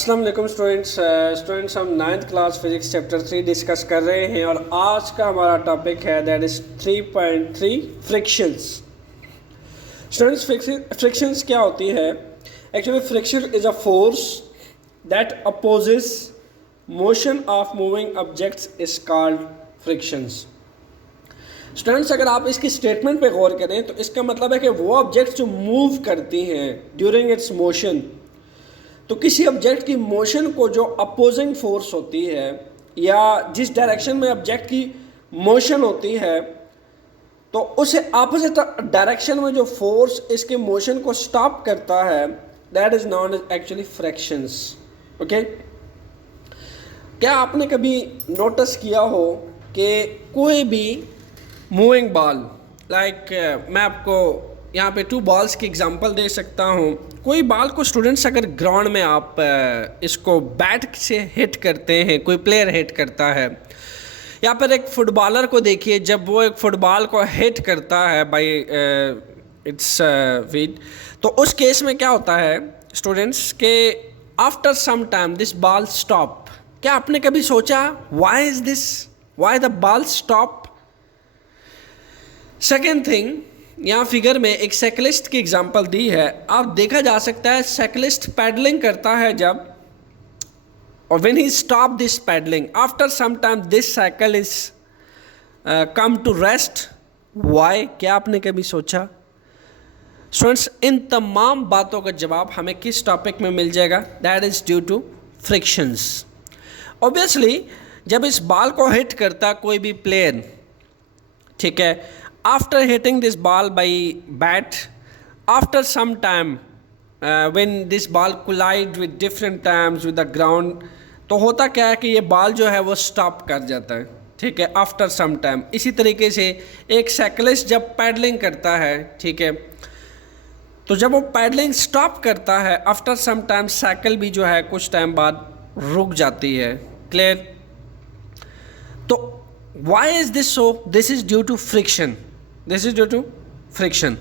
अस्सलाम वालेकुम स्टूडेंट्स हम ninth class physics chapter 3 discuss कर रहे हैं और आज का हमारा टॉपिक है that is 3.3 frictions. Students frictions क्या होती है? Actually friction is a force that opposes motion of moving objects is called frictions. Students अगर आप इसकी स्टेटमेंट पे गौर करें तो इसका मतलब है कि वो ऑब्जेक्ट्स जो मूव करती हैं ड्यूरिंग इट्स मोशन, तो किसी ऑब्जेक्ट की मोशन को जो अपोजिंग फोर्स होती है या जिस डायरेक्शन में ऑब्जेक्ट की मोशन होती है तो उसे अपोजिट डायरेक्शन में जो फोर्स इसके मोशन को स्टॉप करता है that is known as actually frictions. Okay, क्या आपने कभी नोटिस किया हो कि कोई भी मूविंग बॉल मैं आपको यहाँ पे 2 बॉल्स की एग्जांपल दे सकता हूँ। कोई बॉल को स्टूडेंट्स अगर ग्राउंड में आप इसको बैट से हिट करते हैं, कोई प्लेयर हिट करता है या फिर एक फुटबॉलर को देखिए, जब वो एक फुटबॉल को हिट करता है बाय इट्स फीट, तो उस केस में क्या होता है स्टूडेंट्स के after some time this ball stop. क्या आपने कभी सोचा why is this, why the ball stop? Second thing, यहाँ फिगर में एक साइकिलिस्ट की एग्जांपल दी है। आप देखा जा सकता है साइकिलिस्ट पैडलिंग करता है जब, और when he stop this pedalling after some time this cycle is come to rest. Why? क्या आपने कभी सोचा? स्टूडेंट्स इन तमाम बातों का जवाब हमें किस टॉपिक में मिल जाएगा? That is due to frictions. Obviously जब इस बॉल को हिट करता कोई भी प्लेयर, ठीक है, after hitting this ball by bat, after some time when this ball collide with different times with the ground, तो होता क्या है कि ये बॉल जो है वो स्टॉप कर जाता है, ठीक है, आफ्टर सम टाइम। इसी तरीके से एक साइकिलिस्ट जब पैडलिंग करता है, ठीक है, तो जब वो पैडलिंग स्टॉप करता है आफ्टर सम टाइम साइकिल भी जो है कुछ टाइम बाद रुक जाती है। क्लियर? तो why is this so? This is due to friction. This is due to friction.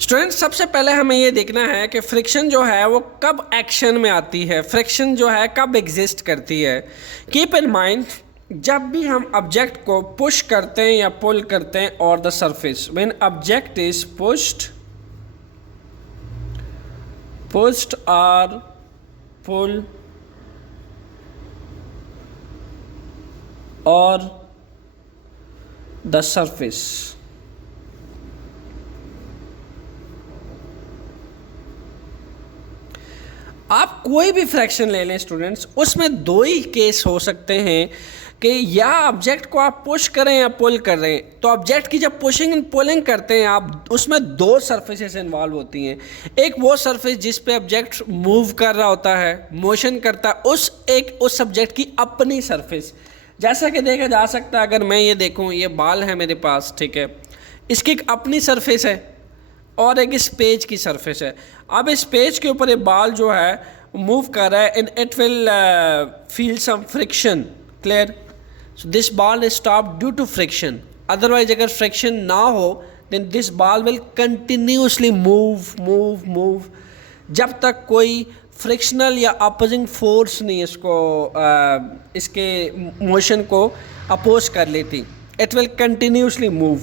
Student सबसे पहले हमें ये देखना है कि फ्रिक्शन जो है वो कब एक्शन में आती है, फ्रिक्शन जो है कब एग्जिस्ट करती है। कीप इन माइंड, जब भी हम ऑब्जेक्ट को पुश करते हैं या पुल करते हैं और the surface, when object is pushed और पुल और द सरफेस, आप कोई भी फ्रैक्शन ले लें स्टूडेंट्स, उसमें 2 ही केस हो सकते हैं कि या ऑब्जेक्ट को आप पुश करें या पुल कर रहे हैं। तो ऑब्जेक्ट की जब पुशिंग एंड पुलिंग करते हैं आप, उसमें 2 सरफेसेस इन्वॉल्व होती हैं। एक वो सरफेस जिस पे ऑब्जेक्ट मूव कर रहा होता है, मोशन करता है, उस ऑब्जेक्ट की अपनी सरफेस। जैसा कि देखा जा सकता है, अगर मैं ये देखूं, ये बॉल है मेरे पास, ठीक है, इसकी एक अपनी सरफेस है और एक इस पेज की सरफेस है। अब इस पेज के ऊपर ये बॉल जो है मूव कर रहा है and it will feel some friction. Clear? So this ball is stop due to friction. Otherwise अगर फ्रिक्शन ना हो then this ball will continuously move जब तक कोई फ्रिक्शनल या अपोजिंग फोर्स नहीं इसके मोशन को अपोज कर लेती। It will continuously move.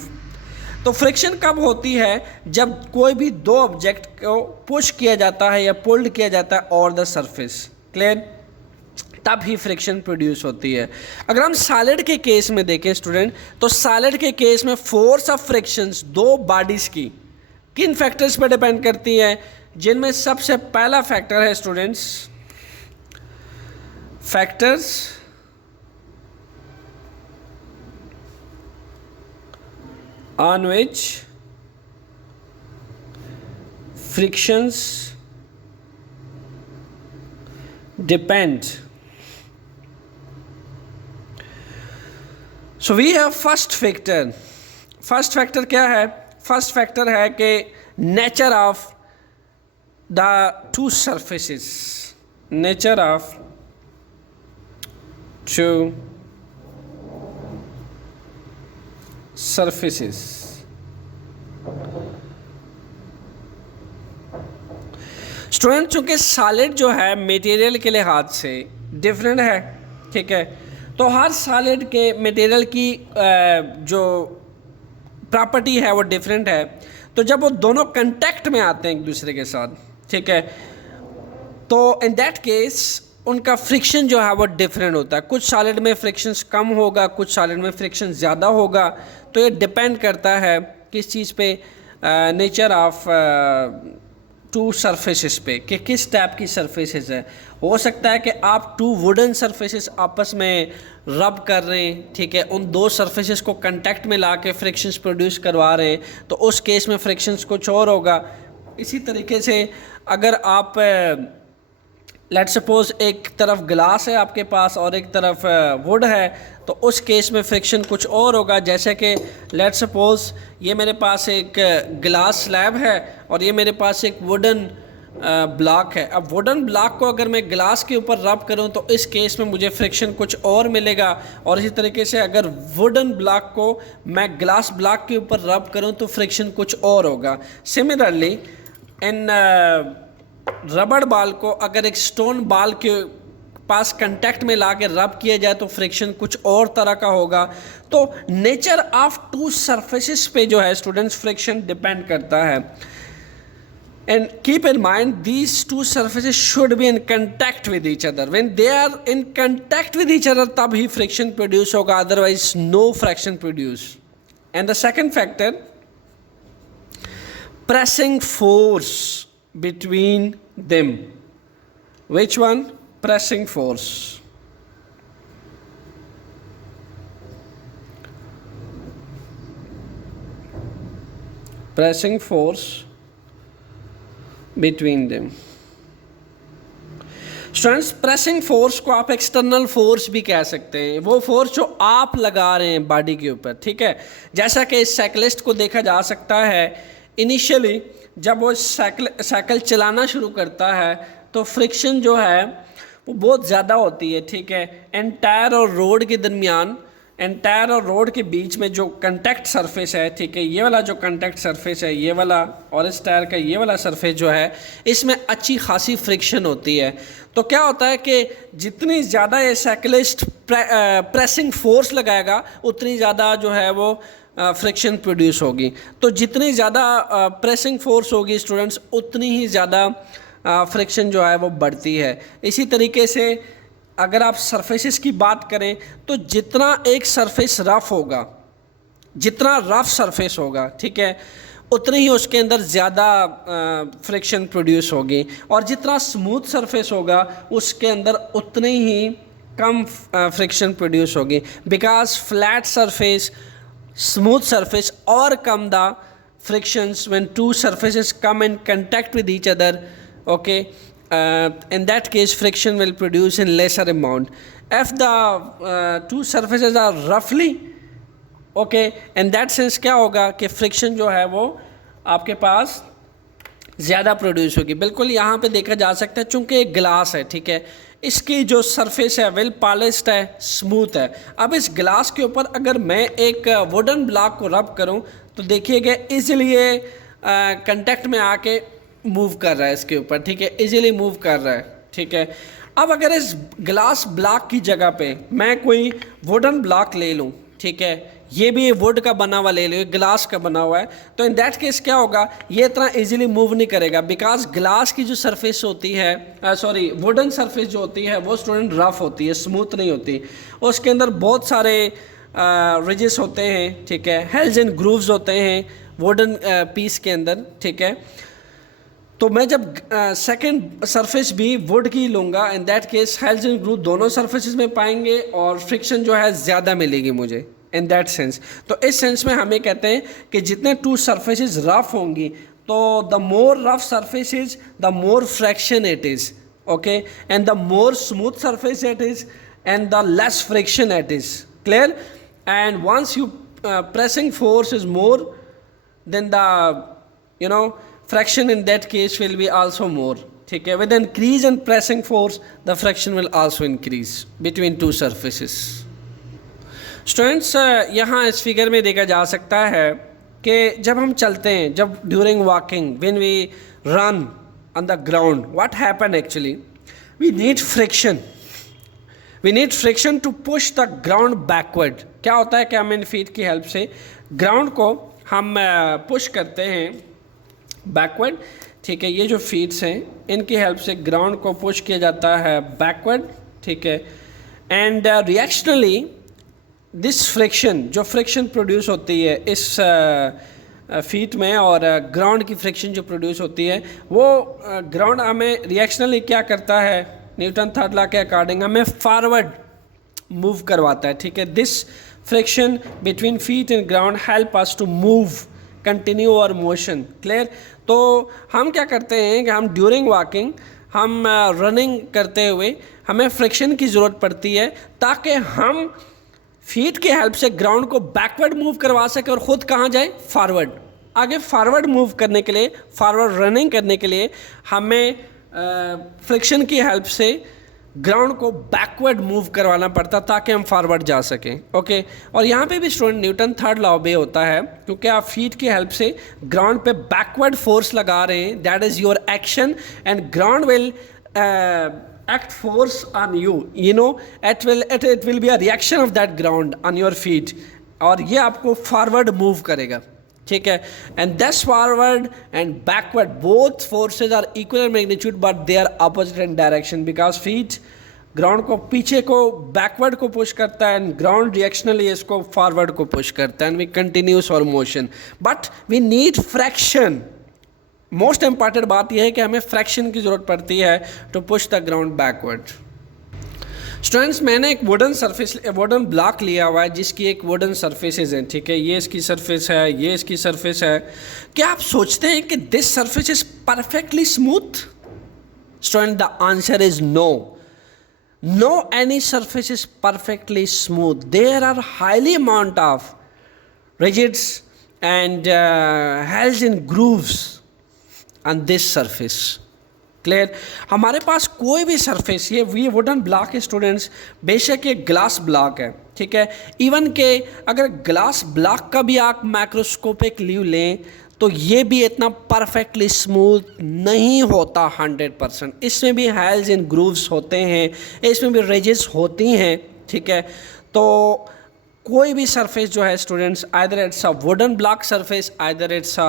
तो फ्रिक्शन कब होती है? जब कोई भी 2 ऑब्जेक्ट को पुश किया जाता है या पुल्ड किया जाता है और द सरफेस। क्लियर? तब ही फ्रिक्शन प्रोड्यूस होती है। अगर हम सॉलिड के केस में देखें स्टूडेंट, तो सॉलिड के केस में फोर्स ऑफ फ्रिक्शंस 2 बॉडीज़ की किन फैक्टर्स पर डिपेंड करती है, जिनमें सबसे पहला फैक्टर है students factors on which frictions depend. So we have first factor. First factor क्या है? फर्स्ट फैक्टर है कि nature of the 2 surfaces, nature of 2 surfaces। Student, चूँकि सॉलिड जो है मटेरियल के लिहाज से डिफरेंट है, ठीक है, तो हर सॉलिड के मटेरियल की जो प्रॉपर्टी है वो डिफरेंट है। तो जब वो दोनों कांटेक्ट में आते हैं एक दूसरे के साथ, ठीक है, तो इन दैट केस उनका फ्रिक्शन जो है वो डिफरेंट होता है। कुछ सॉलिड में फ्रिक्शंस कम होगा, कुछ सॉलिड में फ्रिक्शन ज़्यादा होगा। तो ये डिपेंड करता है किस चीज़ पे, नेचर ऑफ टू सरफेसेस पे, कि किस टाइप की सरफेसेस है। हो सकता है कि आप टू वुडन सरफेसेस आपस में रब कर रहे हैं, ठीक है, उन दो सरफेसेस को कांटेक्ट में ला के फ्रिक्शंस प्रोड्यूस करवा रहे हैं, तो उस केस में फ्रिक्शंस कुछ और होगा। इसी तरीके से अगर आप लेट सपोज एक तरफ ग्लास है आपके पास और एक तरफ वुड है, तो उस केस में फ्रिक्शन कुछ और होगा। जैसे कि लेट सपोज ये मेरे पास एक ग्लास स्लैब है और ये मेरे पास एक वुडन ब्लॉक है। अब वुडन ब्लॉक को अगर मैं ग्लास के ऊपर रब करूं तो इस केस में मुझे फ्रिक्शन कुछ और मिलेगा, और इसी तरीके से अगर वुडन ब्लॉक को मैं ग्लास ब्लॉक के ऊपर रब करूं तो फ्रिक्शन कुछ और होगा। सिमिलरली इन रबड़ बॉल को अगर एक स्टोन बॉल के पास कांटेक्ट में ला के रब किया जाए तो फ्रिक्शन कुछ और तरह का होगा। तो नेचर ऑफ टू सरफेसेस पे जो है स्टूडेंट्स फ्रिक्शन डिपेंड करता है। And keep in mind these two surfaces should be in contact with each other. When they are in contact with each other तब ही फ्रिक्शन प्रोड्यूस होगा, otherwise no friction produce. And the second factor, pressing force between them. Which one? Pressing force. Pressing force between them. Students, pressing force को आप external force भी कह सकते हैं, वो फोर्स जो आप लगा रहे हैं बॉडी के ऊपर, ठीक है। जैसा कि इस साइकिलिस्ट को देखा जा सकता है, इनिशियली जब वो साइकिल चलाना शुरू करता है तो फ्रिक्शन जो है वो बहुत ज़्यादा होती है, ठीक है। एंटायर और रोड के दरमियान, एंटायर और रोड के बीच में जो कंटैक्ट सरफेस है, ठीक है, ये वाला जो कंटैक्ट सरफेस है, ये वाला, और इस टायर का ये वाला सरफेस जो है, इसमें अच्छी खासी फ्रिक्शन होती है। तो क्या होता है कि जितनी ज़्यादा ये साइकिलिस्ट प्रेसिंग फोर्स लगाएगा उतनी ज़्यादा जो है वो फ्रिक्शन प्रोड्यूस होगी। तो जितनी ज़्यादा प्रेसिंग फोर्स होगी स्टूडेंट्स, उतनी ही ज़्यादा फ्रिक्शन जो है वो बढ़ती है। इसी तरीके से अगर आप सरफेसेस की बात करें तो जितना एक सरफेस रफ़ होगा, जितना रफ़ सरफेस होगा, ठीक है, उतनी ही उसके अंदर ज़्यादा फ्रिक्शन प्रोड्यूस होगी, और जितना स्मूथ सरफेस होगा उसके अंदर उतनी ही कम फ्रिक्शन प्रोड्यूस होगी। Because flat surface, smooth surface overcome the frictions when two surfaces come in contact with each other, okay. In that case friction will produce in lesser amount. If the two surfaces are roughly, okay, in that sense क्या होगा कि friction जो है वो आपके पास ज़्यादा produce होगी। बिल्कुल यहाँ पे देखा जा सकता है, चूँकि एक ग्लास है, ठीक है, इसकी जो सरफेस है वेल पॉलिश्ड है, स्मूथ है। अब इस ग्लास के ऊपर अगर मैं एक वुडन ब्लॉक को रब करूं तो देखिएगा इजीली ये कांटेक्ट में आके मूव कर रहा है इसके ऊपर, ठीक है, इजीली मूव कर रहा है, ठीक है। अब अगर इस ग्लास ब्लॉक की जगह पे मैं कोई वुडन ब्लॉक ले लूं, ठीक है, ये भी वुड का बना हुआ ले लो, ग्लास का बना हुआ है, तो इन दैट केस क्या होगा, ये इतना इजीली मूव नहीं करेगा। बिकॉज ग्लास की जो सरफेस होती है, सॉरी वुडन सरफेस जो होती है वो स्टूडेंट रफ होती है, स्मूथ नहीं होती, उसके अंदर बहुत सारे रिजेस होते हैं, ठीक है, हेल्स एंड ग्रूव्स होते हैं वुडन पीस के अंदर, ठीक है। तो मैं जब सेकंड सरफेस भी वुड की लूँगा, in that case hills and groove दोनों सरफेसेस में पाएंगे और फ्रिक्शन जो है ज़्यादा मिलेगी मुझे, इन दैट सेंस। तो इस सेंस में हम ये कहते हैं कि जितने टू सरफेसेस रफ होंगी तो the more rough surfaces the more fraction it is, okay, and the more smooth surface it is and the less friction it is, clear. And once you pressing force is more, then the fraction in that case will be also more, ठीक है। with increase in pressing force the fraction will also increase between two surfaces. Students, यहाँ इस figure में देखा जा सकता है कि जब हम चलते हैं, जब during walking, when we run, on the ground, what happened actually? We need friction. We need friction to push the ground backward. क्या होता है कि हम इन फीट की हेल्प से ग्राउंड को हम पुश करते हैं बैकवर्ड, ठीक है। ये जो फीट्स हैं इनकी हेल्प से ग्राउंड को पुश किया जाता है बैकवर्ड, ठीक है। एंड रिएक्शनली दिस फ्रिक्शन, जो फ्रिक्शन प्रोड्यूस होती है इस फीट में और ग्राउंड की फ्रिक्शन जो प्रोड्यूस होती है वो ग्राउंड हमें रिएक्शनली क्या करता है, न्यूटन थर्ड लॉ के अकॉर्डिंग हमें फॉरवर्ड मूव करवाता है, ठीक है। This friction between feet and ground help us to move continue our motion, clear. तो हम क्या करते हैं कि हम ड्यूरिंग वॉकिंग, हम रनिंग करते हुए हमें फ्रिक्शन की ज़रूरत पड़ती है ताकि हम फीट की हेल्प से ग्राउंड को बैकवर्ड मूव करवा सके और ख़ुद कहाँ जाए, फॉरवर्ड। आगे फॉरवर्ड मूव करने के लिए, फॉरवर्ड रनिंग करने के लिए हमें फ्रिक्शन की हेल्प से ग्राउंड को बैकवर्ड मूव करवाना पड़ता ताकि हम फॉरवर्ड जा सकें, ओके। और यहाँ पे भी student Newton third law obey होता है क्योंकि आप फीट की हेल्प से ग्राउंड पे बैकवर्ड फोर्स लगा रहे हैं, that is your action and ground will act force on you, you know, it will be a reaction of that ground on your feet और ये आपको फॉरवर्ड मूव करेगा, ठीक है। And this forward and backward both forces are equal in magnitude but they are opposite in direction because feet ground को पीछे को backward को पुश करता है एंड ग्राउंड रिएक्शनली इसको फॉरवर्ड को पुश करता है and we continuous our motion, but we need fraction. Most important बात यह है कि हमें फ्रैक्शन की ज़रूरत पड़ती है to push the ground backward. Students, मैंने एक वुडन ब्लॉक लिया हुआ है जिसकी एक वुडन सरफेसेस हैं, ठीक है। ये इसकी सरफेस है, ये इसकी सरफेस है। क्या आप सोचते हैं कि this surface is perfectly smooth? Student, the answer is no. No any surface is perfectly smooth. There are highly amount of ridges and hills in grooves on this surface, clear. हमारे पास कोई भी सरफेस, ये wooden block है students, बेशक ये glass block है, ठीक है। इवन के अगर ग्लास ब्लॉक का भी आप मैक्रोस्कोपिक व्यू लें तो ये भी इतना परफेक्टली स्मूथ नहीं होता 100%। इसमें भी हेल्स इन ग्रूव्स होते हैं, इसमें भी रेजेस होती हैं, ठीक है। तो कोई भी सरफेस जो है students, either it's a wooden block surface, either it's a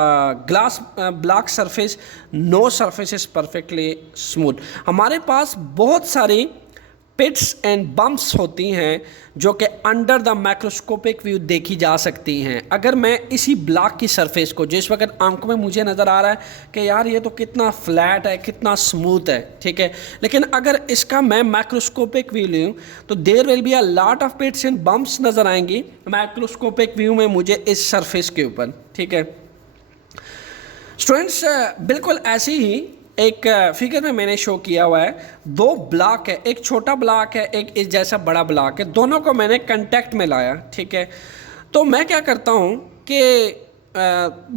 glass block surface, no surface is perfectly smooth. हमारे पास बहुत सारी पिट्स एंड बम्प्स होती हैं जो कि अंडर द माइक्रोस्कोपिक व्यू देखी जा सकती हैं। अगर मैं इसी ब्लॉक की सरफेस को, जिस वक्त आंखों में मुझे नज़र आ रहा है कि यार ये तो कितना फ्लैट है, कितना स्मूथ है, ठीक है, लेकिन अगर इसका मैं माइक्रोस्कोपिक व्यू लूँ तो there will be a lot of pits and bumps नज़र आएंगी माइक्रोस्कोपिक व्यू में मुझे इस सरफेस के ऊपर, ठीक है। स्टूडेंट्स, बिल्कुल ऐसे ही एक फिगर में मैंने शो किया हुआ है, दो ब्लॉक है, एक छोटा ब्लॉक है, एक इस जैसा बड़ा ब्लॉक है, दोनों को मैंने कांटेक्ट में लाया, ठीक है। तो मैं क्या करता हूँ कि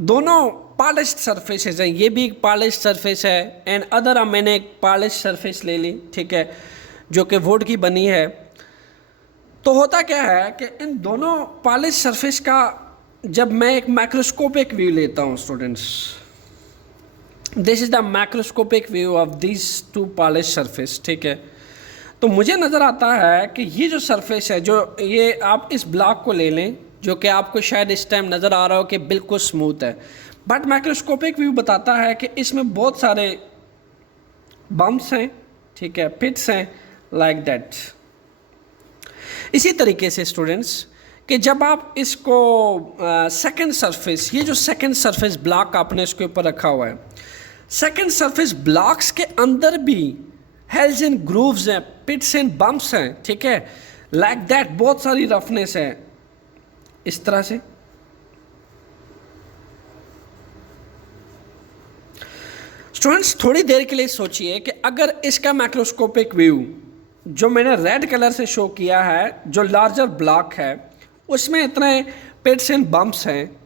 दोनों पॉलिश्ड सरफेसेस हैं, ये भी एक पॉलिश्ड सरफेस है एंड अदर मैंने एक पॉलिश्ड सरफेस ले ली, ठीक है, जो कि वुड की बनी है। तो होता क्या है कि इन दोनों पॉलिश्ड सरफेस का जब मैं एक माइक्रोस्कोपिक व्यू लेता हूँ students, this is the microscopic view of this two polish surface, ठीक है। तो मुझे नज़र आता है कि ये जो सरफेस है, जो ये आप इस ब्लॉक को ले लें जो कि आपको शायद इस टाइम नज़र आ रहा हो कि बिल्कुल स्मूथ है, बट माइक्रोस्कोपिक व्यू बताता है कि इसमें बहुत सारे बम्प्स हैं, ठीक है, पिट्स हैं, लाइक दैट। इसी तरीके से स्टूडेंट्स कि जब आप इसको सेकंड सरफेस, ये जो सेकंड सरफेस ब्लॉक आपने इसके ऊपर रखा हुआ है, सेकंड सरफेस ब्लॉक्स के अंदर भी हेल्स एंड ग्रूव्स हैं, पिट्स एंड बम्प्स हैं, ठीक है, लाइक दैट। बहुत सारी रफनेस है इस तरह से। स्टूडेंट्स, थोड़ी देर के लिए सोचिए कि अगर इसका मैक्रोस्कोपिक व्यू जो मैंने रेड कलर से शो किया है, जो लार्जर ब्लॉक है, उसमें इतने पिट्स एंड बम्प्स हैं,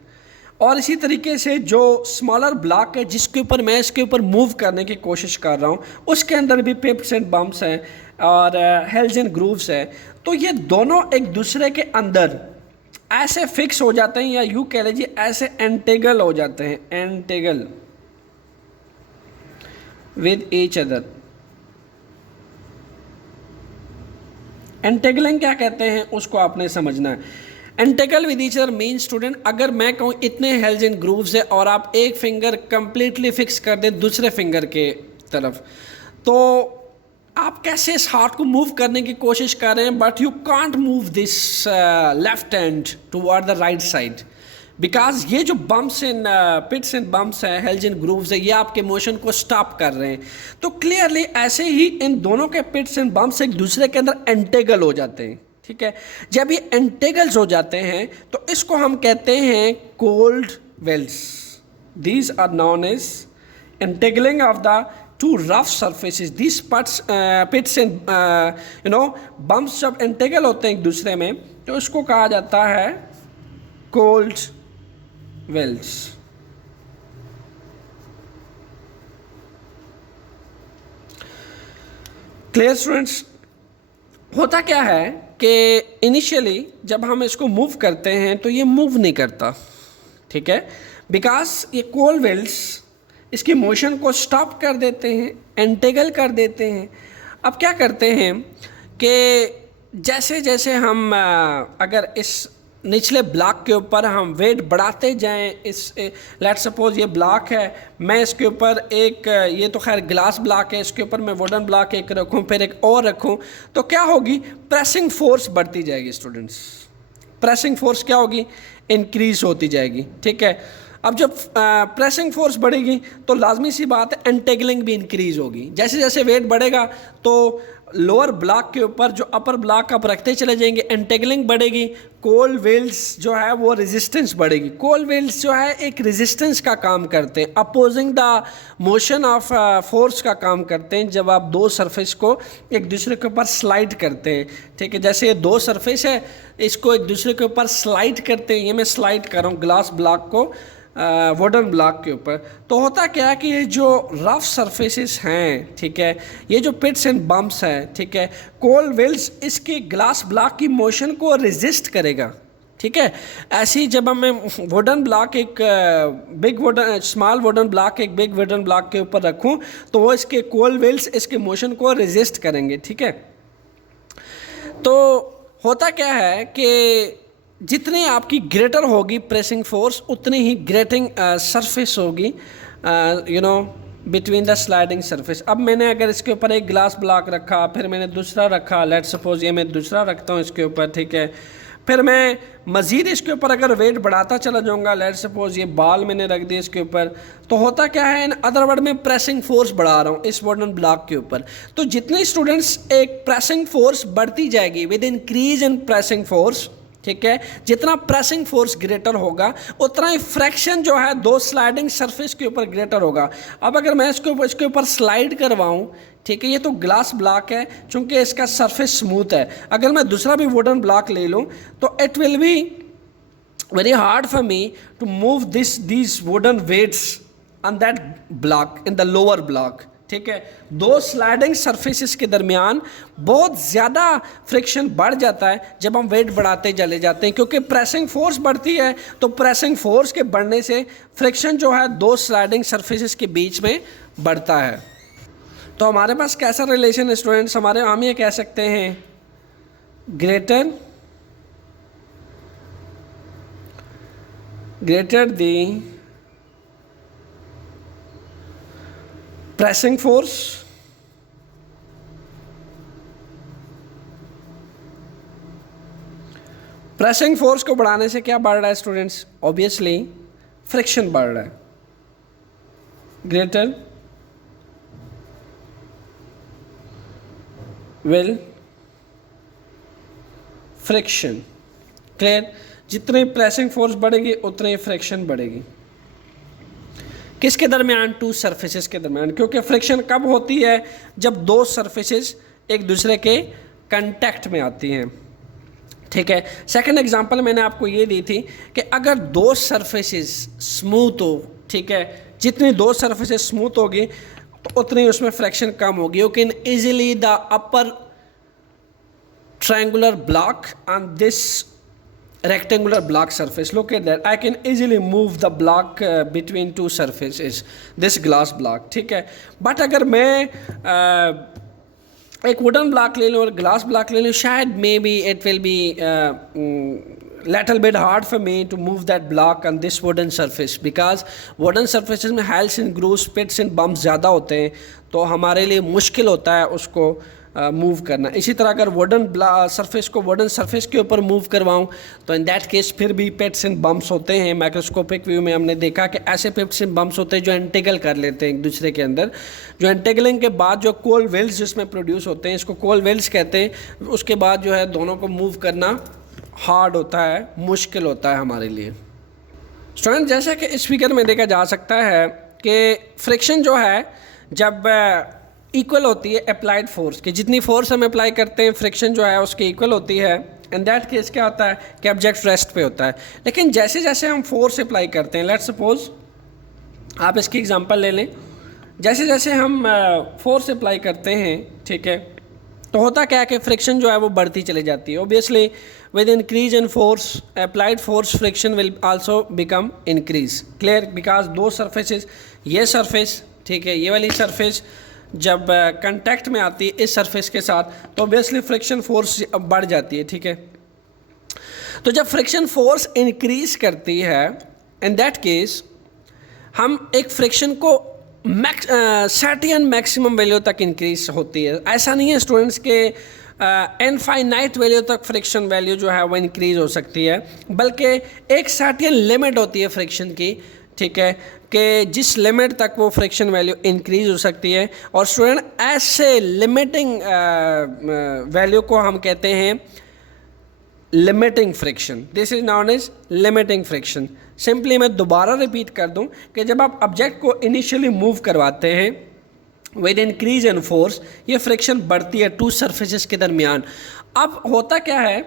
और इसी तरीके से जो स्मॉलर ब्लॉक है जिसके ऊपर मैं इसके ऊपर मूव करने की कोशिश कर रहा हूँ, उसके अंदर भी पिट्स एंड बम्प्स हैं और हेल्स एंड ग्रूव्स हैं। तो ये दोनों एक दूसरे के अंदर ऐसे फिक्स हो जाते हैं, या यूँ कह लीजिए ऐसे एंटेगल हो जाते हैं, entangle, with each other. Entangling क्या कहते हैं उसको आपने समझना है। Entangle with each other mean student, अगर मैं कहूँ इतने हेल्स एंड ग्रूव्स है और आप एक फिंगर कंप्लीटली फिक्स कर दें दूसरे फिंगर के तरफ, तो आप कैसे इस हार्ट को मूव करने की कोशिश कर रहे हैं, but you can't move this left hand toward the right side, because ये जो बम्प्स एंड पिट्स एंड बम्प्स है, हेल्स एंड ग्रूव्स है, ये आपके मोशन को स्टॉप कर रहे हैं। तो क्लियरली ऐसे ही इन दोनों के पिट्स एंड बम्प्स एक दूसरे के अंदर एंटेगल हो जाते हैं, ठीक है। जब ये एंटेगल्स हो जाते हैं तो इसको हम कहते हैं cold welds. These are known as entangling of the two rough surfaces. This pits and bumps जब एंटेगल होते हैं एक दूसरे में तो इसको कहा जाता है कोल्ड वेल्स। Clear students? होता क्या है कि इनिशियली जब हम इसको मूव करते हैं तो ये मूव नहीं करता, ठीक है, बिकॉज ये कोल्ड वेल्स इसकी मोशन को स्टॉप कर देते हैं, एंटेगल कर देते हैं। अब क्या करते हैं कि जैसे जैसे हम अगर इस निचले ब्लॉक के ऊपर हम वेट बढ़ाते जाएं, इस लेट सपोज ये ब्लॉक है, मैं इसके ऊपर एक, ये तो खैर ग्लास ब्लॉक है, इसके ऊपर मैं वुडन ब्लॉक एक रखूं फिर एक और रखूं, तो क्या होगी, प्रेसिंग फोर्स बढ़ती जाएगी स्टूडेंट्स। प्रेसिंग फोर्स क्या होगी, इंक्रीज होती जाएगी, ठीक है। अब जब प्रेसिंग फोर्स बढ़ेगी तो लाजमी सी बात है एंटेगलिंग भी इंक्रीज होगी। जैसे जैसे वेट बढ़ेगा तो लोअर ब्लॉक के ऊपर जो अपर ब्लॉक आप रखते चले जाएंगे, एंटेगलिंग बढ़ेगी, कोल्ड वेल्स जो है वो रेजिस्टेंस बढ़ेगी। कोल्ड वेल्स जो है एक रेजिस्टेंस का काम करते हैं, opposing the motion of force का काम करते हैं जब आप दो सरफेस को एक दूसरे के ऊपर स्लाइड करते हैं, ठीक है। जैसे ये दो सरफेस है, इसको एक दूसरे के ऊपर स्लाइड करते हैं, ये मैं स्लाइड कर रहा हूँ ग्लास ब्लॉक को वुडन ब्लॉक के ऊपर, तो होता क्या है कि ये जो रफ सरफेसेस हैं, ठीक है, ये जो पिट्स एंड बम्प्स हैं, ठीक है, कोल्ड वेल्स इसके ग्लास ब्लॉक की मोशन को रेजिस्ट करेगा, ठीक है। ऐसे ही जब मैं वुडन ब्लॉक एक big wooden small wooden block एक बिग वुडन ब्लॉक के ऊपर रखूं तो वो इसके कोल्ड वेल्स इसके मोशन को रेजिस्ट करेंगे, ठीक है। तो होता क्या है कि जितनी आपकी ग्रेटर होगी प्रेसिंग फोर्स उतनी ही ग्रेटिंग सरफेस होगी बिटवीन द स्लाइडिंग सरफेस। अब मैंने अगर इसके ऊपर एक ग्लास ब्लॉक रखा, फिर मैंने दूसरा रखा, लेट सपोज ये मैं दूसरा रखता हूँ इसके ऊपर, ठीक है, फिर मैं मज़ीद इसके ऊपर अगर वेट बढ़ाता चला जाऊँगा, लेट सपोज ये बाल मैंने रख दिया इसके ऊपर, तो होता क्या है, इन अदर वर्ड में प्रेसिंग फोर्स बढ़ा रहा हूँ इस वुडन ब्लॉक के ऊपर। तो जितने स्टूडेंट्स एक प्रेसिंग फोर्स बढ़ती जाएगी with increase in pressing force, ठीक है, जितना प्रेसिंग फोर्स ग्रेटर होगा उतना ही फ्रैक्शन जो है दो स्लाइडिंग सरफेस के ऊपर ग्रेटर होगा। अब अगर मैं इसके ऊपर स्लाइड करवाऊँ, ठीक है, ये तो ग्लास ब्लॉक है, चूंकि इसका सरफेस स्मूथ है, अगर मैं दूसरा भी वुडन ब्लॉक ले लूँ तो it will be very hard for me to move these wooden weights on that block in the lower block, ठीक है। दो स्लाइडिंग सरफेसेस के दरमियान बहुत ज़्यादा फ्रिक्शन बढ़ जाता है जब हम वेट बढ़ाते चले जाते हैं, क्योंकि प्रेसिंग फोर्स बढ़ती है, तो प्रेसिंग फोर्स के बढ़ने से फ्रिक्शन जो है दो स्लाइडिंग सरफेसेस के बीच में बढ़ता है। तो हमारे पास कैसा रिलेशन है स्टूडेंट्स, हमारे हम ये कह सकते हैं ग्रेटर दी प्रेसिंग फोर्स प्रेसिंग फोर्स को बढ़ाने से क्या बढ़ रहा है स्टूडेंट्स, ऑब्वियसली फ्रिक्शन बढ़ रहा है। ग्रेटर विल फ्रिक्शन, क्लियर, जितनी प्रेसिंग फोर्स बढ़ेगी उतनी फ्रिक्शन बढ़ेगी। किसके दरमियान, टू सरफेसेस के दरमियान, क्योंकि फ्रिक्शन कब होती है, जब दो सरफेसेस एक दूसरे के कांटेक्ट में आती हैं, ठीक है। सेकंड एग्जांपल मैंने आपको ये दी थी कि अगर दो सरफेसेस स्मूथ हो, ठीक है, जितनी दो सरफेसेस स्मूथ होगी तो उतनी उसमें फ्रिक्शन कम होगी। You can easily the upper triangular block on this rectangular block surface. Look at that. I can easily move the block between two surfaces. This glass block, ठीक है. But अगर मैं एक वुडन ब्लॉक ले लूँ और glass block ले लूँ, शायद may be it will B little bit hard for me to move that block on this wooden surface because wooden surfaces में hells and grooves, pits and bumps ज़्यादा होते हैं, तो हमारे लिए मुश्किल होता है उसको मूव करना. इसी तरह अगर वुडन सरफेस को वुडन सरफेस के ऊपर मूव करवाऊँ तो इन दैट केस फिर भी पिट्स एंड बम्प्स होते हैं. माइक्रोस्कोपिक व्यू में हमने देखा कि ऐसे पिट्स एंड बम्प्स होते हैं जो एंटेगल कर लेते हैं एक दूसरे के अंदर. जो एंटेगलिंग के बाद जो कोल वेल्स जिसमें प्रोड्यूस होते हैं, इसको कोल वेल्स कहते हैं. उसके बाद जो है दोनों को मूव करना हार्ड होता है, मुश्किल होता है हमारे लिए. स्टूडेंट, जैसा कि इस फिगर में देखा जा सकता है कि फ्रिक्शन जो है जब इक्वल होती है अप्लाइड फोर्स की, जितनी फोर्स हम अप्लाई करते हैं फ्रिक्शन जो है उसकी इक्वल होती है. एंड दैट केस क्या होता है कि ऑब्जेक्ट रेस्ट पे होता है. लेकिन जैसे जैसे हम फोर्स अप्लाई करते हैं, लेट्स सपोज आप इसकी एग्जांपल ले लें, जैसे जैसे हम फोर्स अप्लाई करते हैं, ठीक है, तो होता क्या है कि फ्रिक्शन जो है वो बढ़ती चली जाती है. Obviously with increase in force applied force friction will also become increase. Clear? Because दो सरफेसेस, ये सरफेस, ठीक है, ये वाली सरफेस जब कांटेक्ट में आती है इस सरफेस के साथ तो ऑब्वियसली फ्रिक्शन फोर्स बढ़ जाती है. ठीक है, तो जब फ्रिक्शन फोर्स इंक्रीज करती है, इन दैट केस हम एक फ्रिक्शन को सर्टेन मैक्सिमम वैल्यू तक इंक्रीज होती है. ऐसा नहीं है स्टूडेंट्स के इनफाइनाइट वैल्यू तक फ्रिक्शन वैल्यू जो है वो इंक्रीज हो सकती है, बल्कि एक सर्टेन लिमिट होती है फ्रिक्शन की, ठीक है, कि जिस लिमिट तक वो फ्रिक्शन वैल्यू इंक्रीज हो सकती है. और स्टूडेंट ऐसे लिमिटिंग वैल्यू को हम कहते हैं limiting friction. This is known as limiting friction. Simply मैं दोबारा रिपीट कर दूं कि जब आप ऑब्जेक्ट को इनिशियली मूव करवाते हैं विद इंक्रीज इन फोर्स, ये फ्रिक्शन बढ़ती है टू सरफेसेस के दरमियान. अब होता क्या है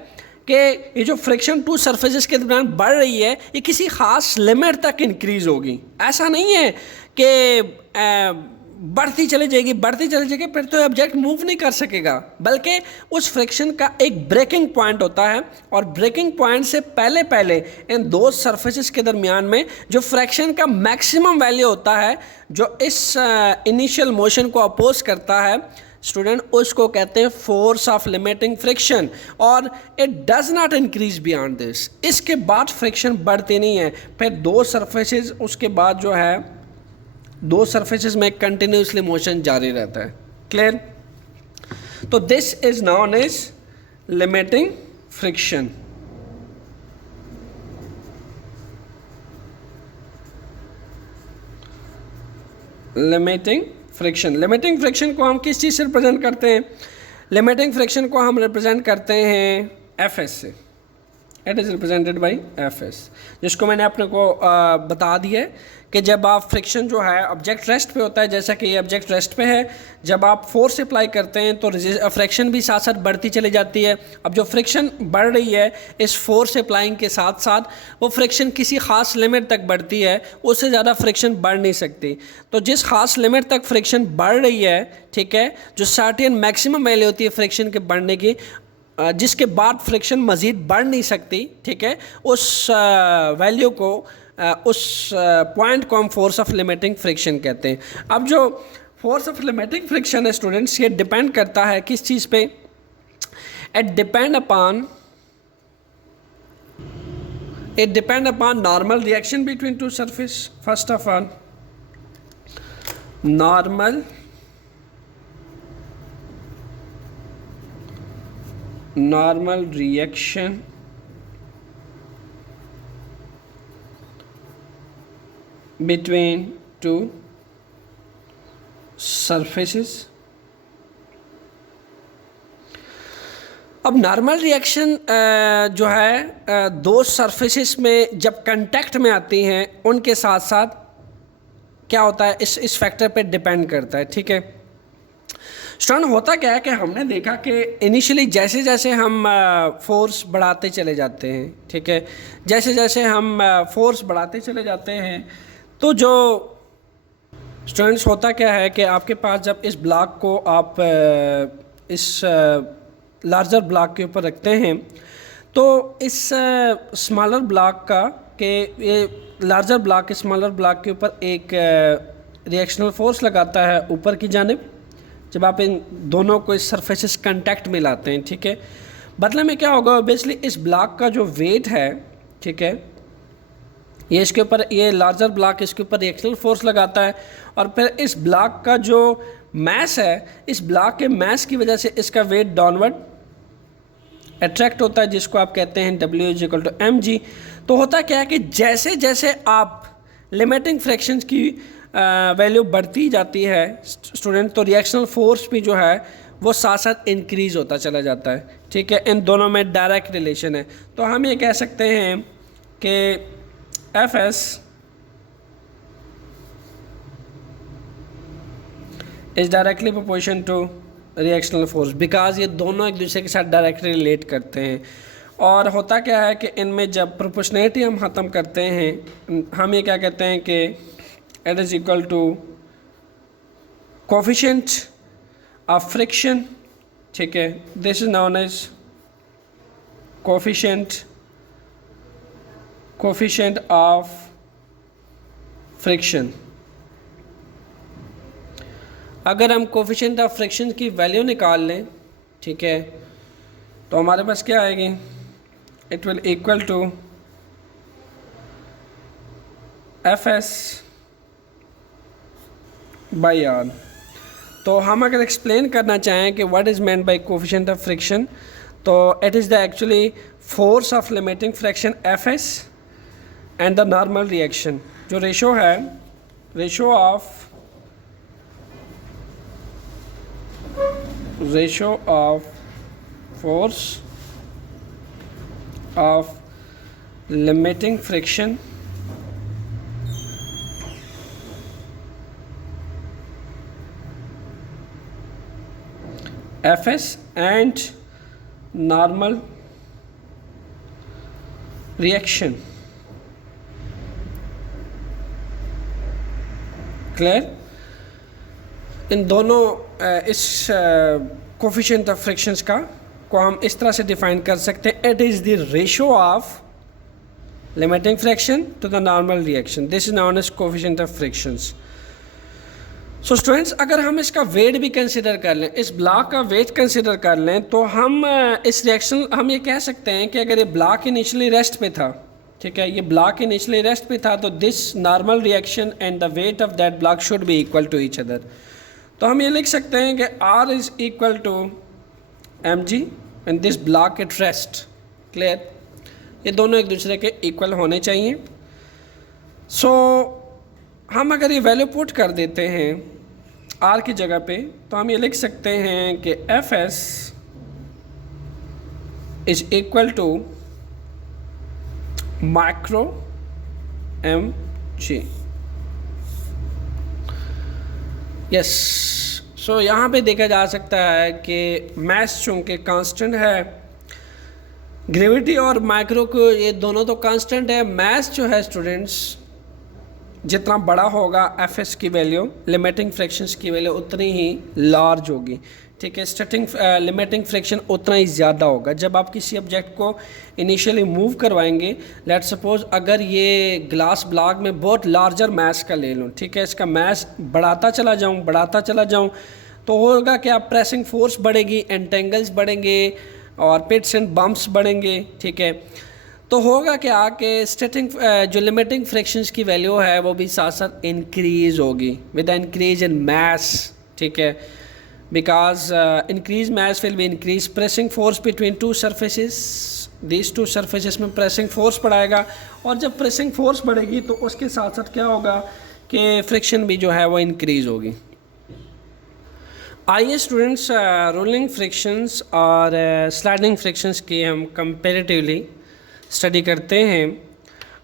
कि ये जो फ्रिक्शन टू सरफेसेस के दरमियान बढ़ रही है, ये किसी ख़ास लिमिट तक इंक्रीज़ होगी. ऐसा नहीं है कि बढ़ती चली जाएगी फिर तो ऑब्जेक्ट मूव नहीं कर सकेगा, बल्कि उस फ्रिक्शन का एक ब्रेकिंग पॉइंट होता है. और ब्रेकिंग पॉइंट से पहले पहले इन दो सरफेसेस के दरमियान में जो फ्रिक्शन का मैक्सिमम वैल्यू होता है, जो इस इनिशियल मोशन को अपोज करता है स्टूडेंट, उसको कहते हैं फोर्स ऑफ लिमिटिंग फ्रिक्शन. और it does not increase beyond this. इसके बाद फ्रिक्शन बढ़ती नहीं है, फिर दो सरफेसेस, उसके बाद जो है दो सरफेसेस में कंटिन्यूसली मोशन जारी रहता है. क्लियर? तो this is known as limiting friction. Limiting friction को हम किस चीज़ से रिप्रेजेंट करते हैं? लिमिटिंग फ्रिक्शन को हम रिप्रेजेंट करते हैं एफ एस से. It is represented by F S, जिसको मैंने अपने को बता दिया है कि जब आप फ्रिक्शन जो है ऑब्जेक्ट रेस्ट पे होता है, जैसा कि ये ऑब्जेक्ट रेस्ट पे है, जब आप फोर्स अप्लाई करते हैं तो फ्रिक्शन भी साथ साथ बढ़ती चली जाती है. अब जो फ्रिक्शन बढ़ रही है इस फोर्स अप्लाइंग के साथ साथ, वो फ्रिक्शन किसी ख़ास लिमिट तक बढ़ती है, उससे ज़्यादा फ्रिक्शन बढ़ नहीं सकती. तो जिस ख़ास लिमिट तक फ्रिक्शन बढ़ रही है, ठीक है, जो सर्टेन मैक्सिमम वैल्यू होती है फ्रिक्शन के बढ़ने की, जिसके बाद फ्रिक्शन मज़ीद बढ़ नहीं सकती, ठीक है, उस वैल्यू को, उस पॉइंट को हम फोर्स ऑफ लिमिटिंग फ्रिक्शन कहते हैं. अब जो फोर्स ऑफ लिमिटिंग फ्रिक्शन है स्टूडेंट्स, ये डिपेंड करता है किस चीज़ पे? It depend upon normal reaction between two surface. First of all, normal reaction between two surfaces. अब नॉर्मल रिएक्शन जो है दो सरफेसेस में जब कांटेक्ट में आती हैं, उनके साथ साथ क्या होता है इस फैक्टर पे डिपेंड करता है. ठीक है स्टूडेंट, होता क्या है कि हमने देखा कि इनिशियली जैसे जैसे हम फोर्स बढ़ाते चले जाते हैं, ठीक है, जैसे जैसे हम फोर्स बढ़ाते चले जाते हैं, तो जो स्टूडेंट्स होता क्या है कि आपके पास जब इस ब्लॉक को आप इस लार्जर ब्लॉक के ऊपर रखते हैं, तो इस स्मॉलर ब्लॉक का के ये लार्जर ब्लॉक स्मॉलर ब्लॉक के ऊपर एक रिएक्शनल फोर्स लगाता है ऊपर की जानिब, जब आप इन दोनों को इस सरफेसेस कांटेक्ट में लाते हैं, ठीक है। बदले में क्या होगा, बेसिकली इस ब्लॉक का जो वेट है, ठीक है, ये इसके ऊपर, ये लार्जर ब्लॉक इसके ऊपर रिएक्शनल फोर्स लगाता है, और फिर इस ब्लॉक का जो मैस है, इस ब्लॉक के मैस की वजह से इसका वेट डाउनवर्ड अट्रैक्ट होता है, जिसको आप कहते हैं W=mg। तो होता क्या है कि जैसे जैसे आप लिमिटिंग फ्रैक्शंस की वैल्यू बढ़ती जाती है स्टूडेंट, तो रिएक्शनल फोर्स भी जो है वो साथ साथ इंक्रीज होता चला जाता है, ठीक है। इन दोनों में डायरेक्ट रिलेशन है। तो हम ये कह सकते हैं कि Fs is directly proportion to reactional force, because ये दोनों एक दूसरे के साथ डायरेक्टली रिलेट करते हैं। और होता क्या है कि इनमें जब प्रोपोर्शनैलिटी हम ख़त्म करते हैं, हम ये क्या कहते हैं कि it is equal to coefficient of friction, ठीक है। This is known as coefficient of friction. अगर हम कोफिशिएंट ऑफ फ्रिक्शन की वैल्यू निकाल लें, ठीक है, तो हमारे पास क्या आएगी, it will equal to Fs by R. तो हम अगर एक्सप्लेन करना चाहें कि what is meant by coefficient of friction, तो it is the actually force of limiting friction Fs and the normal reaction. जो रेशो है, ratio of force of limiting friction Fs and normal reaction, clear. इन दोनों इस coefficient of frictions का को हम इस तरह से डिफाइन कर सकते हैं, it is the ratio of limiting fraction to the normal reaction, this is known as coefficient of frictions. So students, अगर हम इसका वेट भी कंसिडर कर लें, इस ब्लॉक का वेट कंसिडर कर लें, तो हम इस रिएक्शन हम ये कह सकते हैं कि अगर ये ब्लॉक इनिशियली रेस्ट पे था, ठीक है, ये ब्लॉक इनिशियली रेस्ट पे था, तो this normal reaction and the weight of that block should be equal to each other. तो हम ये लिख सकते हैं कि R is equal to mg and this block at rest, clear. ये दोनों एक दूसरे के इक्वल होने चाहिए। सो हम अगर ये वैल्यू पुट कर देते हैं R की जगह पे, तो हम ये लिख सकते हैं कि Fs is equal to micro mg। Yes, so यहाँ पे देखा जा सकता है कि मैस चूँकि कांस्टेंट है, ग्रेविटी और माइक्रो को ये दोनों तो कांस्टेंट है, मैस जो है स्टूडेंट्स जितना बड़ा होगा Fs की वैल्यू, लिमिटिंग फ्रैक्शंस की वैल्यू उतनी ही लार्ज होगी, ठीक है। स्टार्टिंग लिमिटिंग फ्रैक्शन उतना ही ज़्यादा होगा। जब आप किसी ऑब्जेक्ट को इनिशियली मूव करवाएंगे, लेट सपोज अगर ये ग्लास ब्लॉक में बहुत लार्जर मैस का ले लूँ, ठीक है, इसका मैस बढ़ाता चला जाऊँ, तो होगा क्या, प्रेसिंग फोर्स बढ़ेगी, एंटेंगल्स बढ़ेंगे और पिट्स एंड बम्प्स बढ़ेंगे, ठीक है। तो होगा क्या कि स्टार्टिंग जो लिमिटिंग फ्रैक्शंस की वैल्यू है वो भी साथ साथ इंक्रीज होगी विद इंक्रीज इन मैस, ठीक है, because increase mass will be increase pressing force between two surfaces, these two surfaces में प्रेसिंग फोर्स बढ़ाएगा, और जब प्रेसिंग फोर्स बढ़ेगी तो उसके साथ साथ क्या होगा कि फ्रिक्शन भी जो है वो इंक्रीज होगी। आइए स्टूडेंट्स, रोलिंग फ्रिक्शंस और स्लाइडिंग फ्रिक्शंस की हम कंपेरेटिवली स्टडी करते हैं।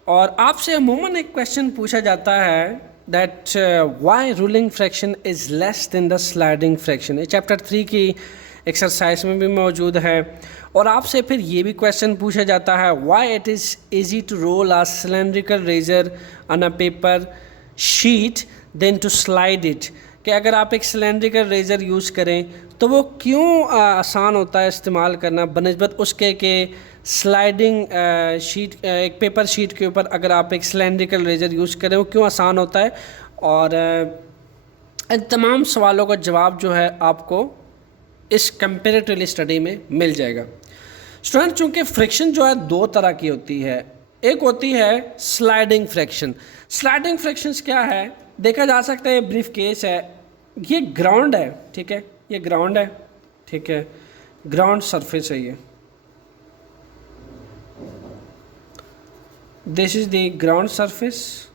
और आपसे अमूमन एक क्वेश्चन पूछा जाता है that why rolling fraction is less than the sliding fraction. ये चैप्टर 3 की एक्सरसाइज में भी मौजूद है। और आपसे फिर ये भी क्वेश्चन पूछा जाता है why it is easy to roll a cylindrical razor on a paper sheet then to slide it, कि अगर आप एक सिलेंड्रिकल रेजर यूज़ करें तो वो क्यों आसान होता है इस्तेमाल करना बनस्बत उसके कि स्लाइडिंग शीट, एक पेपर शीट के ऊपर अगर आप एक सिलेंड्रिकल रेजर यूज़ करें वो क्यों आसान होता है, और इन तमाम सवालों का जवाब जो है आपको इस कंपेरेटिवली स्टडी में मिल जाएगा। स्टूडेंट, चूँकि फ्रिक्शन जो है दो तरह की होती है, एक होती है स्लाइडिंग फ्रिक्शन। स्लाइडिंग फ्रिक्शंस क्या है, देखा जा सकता है, ये ब्रीफ केस है, ये ग्राउंड है, ठीक है, ये ग्राउंड है, ठीक है, ग्राउंड सरफेस है ये, this is the ground surface,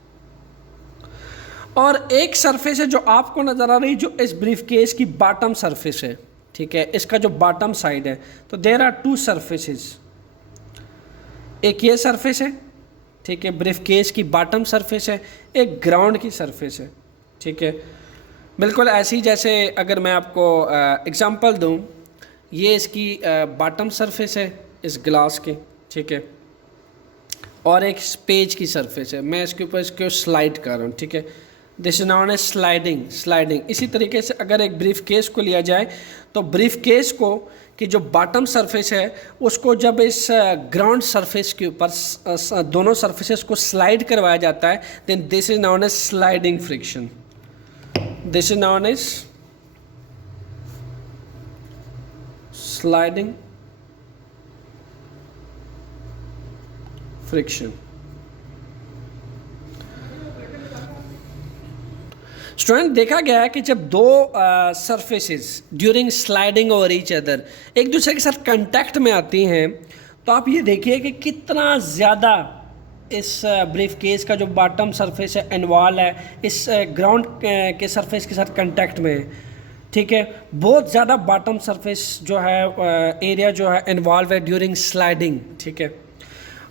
और एक सरफेस है जो आपको नजर आ रही, जो इस ब्रीफ केस की बॉटम सरफेस है, ठीक है, इसका जो बॉटम साइड है। तो देयर आर टू सरफेसेस, एक ये सरफेस है, ठीक है, ब्रीफ केस की बॉटम सरफेस है, एक ग्राउंड की सरफेस है, ठीक है, बिल्कुल ऐसी जैसे अगर मैं आपको एग्जांपल दूं, ये इसकी बॉटम सरफेस है इस ग्लास की, ठीक है, और एक पेज की सरफेस है, मैं इसके ऊपर इसको स्लाइड कर रहा हूँ, ठीक है, this is known as sliding. इसी तरीके से अगर एक ब्रीफ केस को लिया जाए तो ब्रीफ केस को कि जो बॉटम सरफेस है उसको जब इस ग्राउंड सरफेस के ऊपर दोनों सरफेसेस को स्लाइड करवाया जाता है, then this is known as sliding friction, this is known as sliding friction. Student, देखा गया है कि जब दो surfaces during sliding over each other एक दूसरे के साथ कांटेक्ट में आती हैं, तो आप ये देखिए कि कितना ज़्यादा इस ब्रीफ केस का जो बॉटम सरफेस है इन्वॉल्व है इस ग्राउंड के सरफेस के साथ कांटेक्ट में है, ठीक है, बहुत ज़्यादा बॉटम सरफेस जो है एरिया जो है इन्वॉल्व है ड्यूरिंग स्लाइडिंग, ठीक है।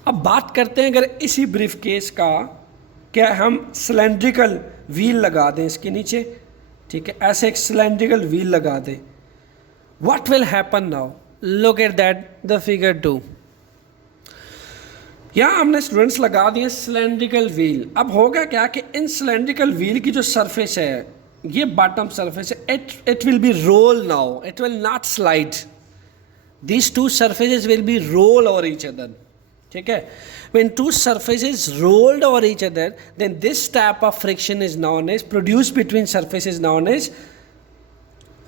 अब बात करते हैं अगर इसी ब्रीफ केस का, क्या हम सिलेंड्रिकल व्हील लगा दें इसके नीचे, ठीक है, ऐसे एक सिलेंड्रिकल व्हील लगा दें, what will happen now, look at that the figure 2। यहाँ हमने स्टूडेंट्स लगा दिए सिलेंड्रिकल व्हील। अब होगा क्या कि इन सिलेंड्रिकल व्हील की जो सरफेस है, ये बॉटम सरफेस है, it will be roll now, it will not slide, these two surfaces will be roll over each other, ठीक है। When two surfaces rolled over each other, then this type of friction is known as, produced between surfaces known as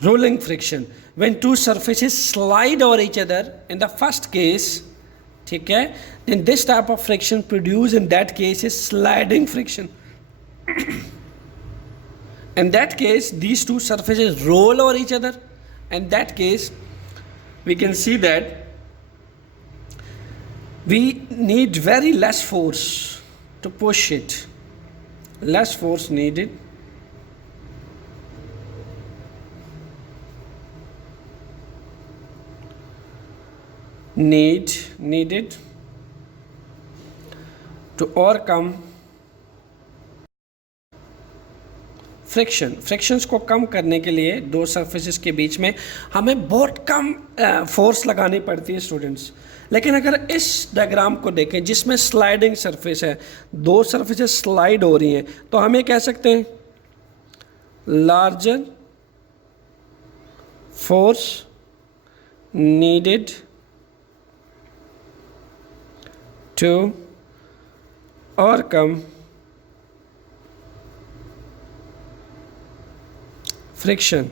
rolling friction. When two surfaces slide over each other, in the first case, ठीक है, then this type of friction produced in that case is sliding friction. In that case, these two surfaces roll over each other. In that case, we can see that we need very less force to push it, less force needed, needed to overcome frictions को कम करने के लिए दो surfaces के बीच में हमें बहुत कम फोर्स लगानी पड़ती है स्टूडेंट्स। लेकिन अगर इस डायग्राम को देखें जिसमें स्लाइडिंग सरफेस है, दो सरफेसेस स्लाइड हो रही हैं, तो हम ये कह सकते हैं larger force needed to overcome friction.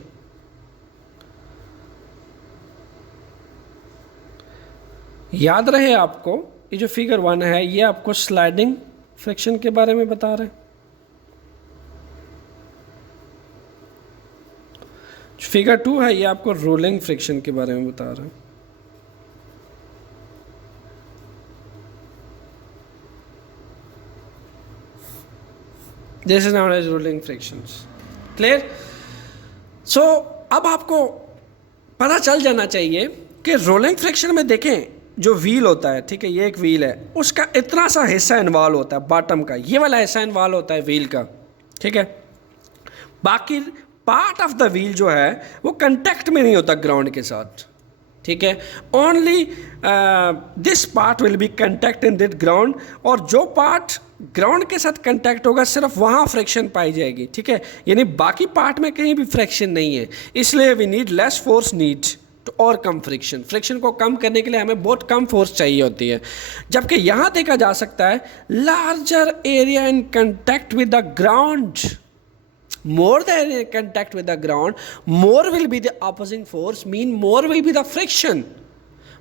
याद रहे आपको, ये जो फिगर 1 है ये आपको स्लाइडिंग फ्रिक्शन के बारे में बता रहे हैं, फिगर 2 है ये आपको रोलिंग फ्रिक्शन के बारे में बता रहे हैं। This is known as rolling frictions. Clear? So अब आपको पता चल जाना चाहिए कि रोलिंग फ्रिक्शन में देखें जो व्हील होता है, ठीक है, ये एक व्हील है, उसका इतना सा हिस्सा इन्वॉल्व होता है, बॉटम का ये वाला हिस्सा इन्वॉल्व होता है व्हील का, ठीक है। बाकी पार्ट ऑफ द व्हील जो है वो कांटेक्ट में नहीं होता ग्राउंड के साथ, ठीक है। Only this part will be contact in that ground, और जो पार्ट ग्राउंड के साथ कंटेक्ट होगा सिर्फ वहाँ फ्रिक्शन पाई जाएगी, ठीक है, यानी बाकी पार्ट में कहीं भी फ्रिक्शन नहीं है। इसलिए we need less force need to overcome friction. Friction को कम करने के लिए हमें बहुत कम फोर्स चाहिए होती है। जबकि यहाँ देखा जा सकता है larger area in contact with the ground, more the area in contact with the ground, more will be the opposing force, mean more will be the friction,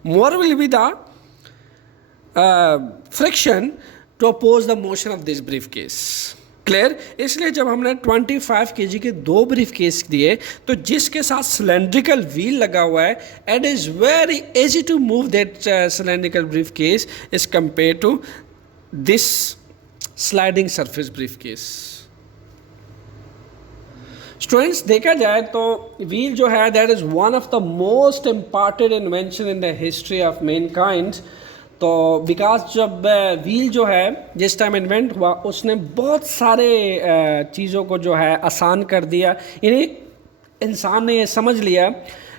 more will be the friction to oppose the motion of this briefcase. Clear? इसलिए जब हमने 25 kg के 2 brief case दिए तो जिसके साथ cylindrical wheel लगा हुआ है, it is very easy to move that cylindrical briefcase is compare to this sliding surface briefcase. Students, देखा जाए तो व्हील जो है that is one of the most important invention in the history of mankind. तो because जब wheel जो है जिस टाइम इन्वेंट हुआ उसने बहुत सारे चीज़ों को जो है आसान कर दिया। यानी इंसान ने ये समझ लिया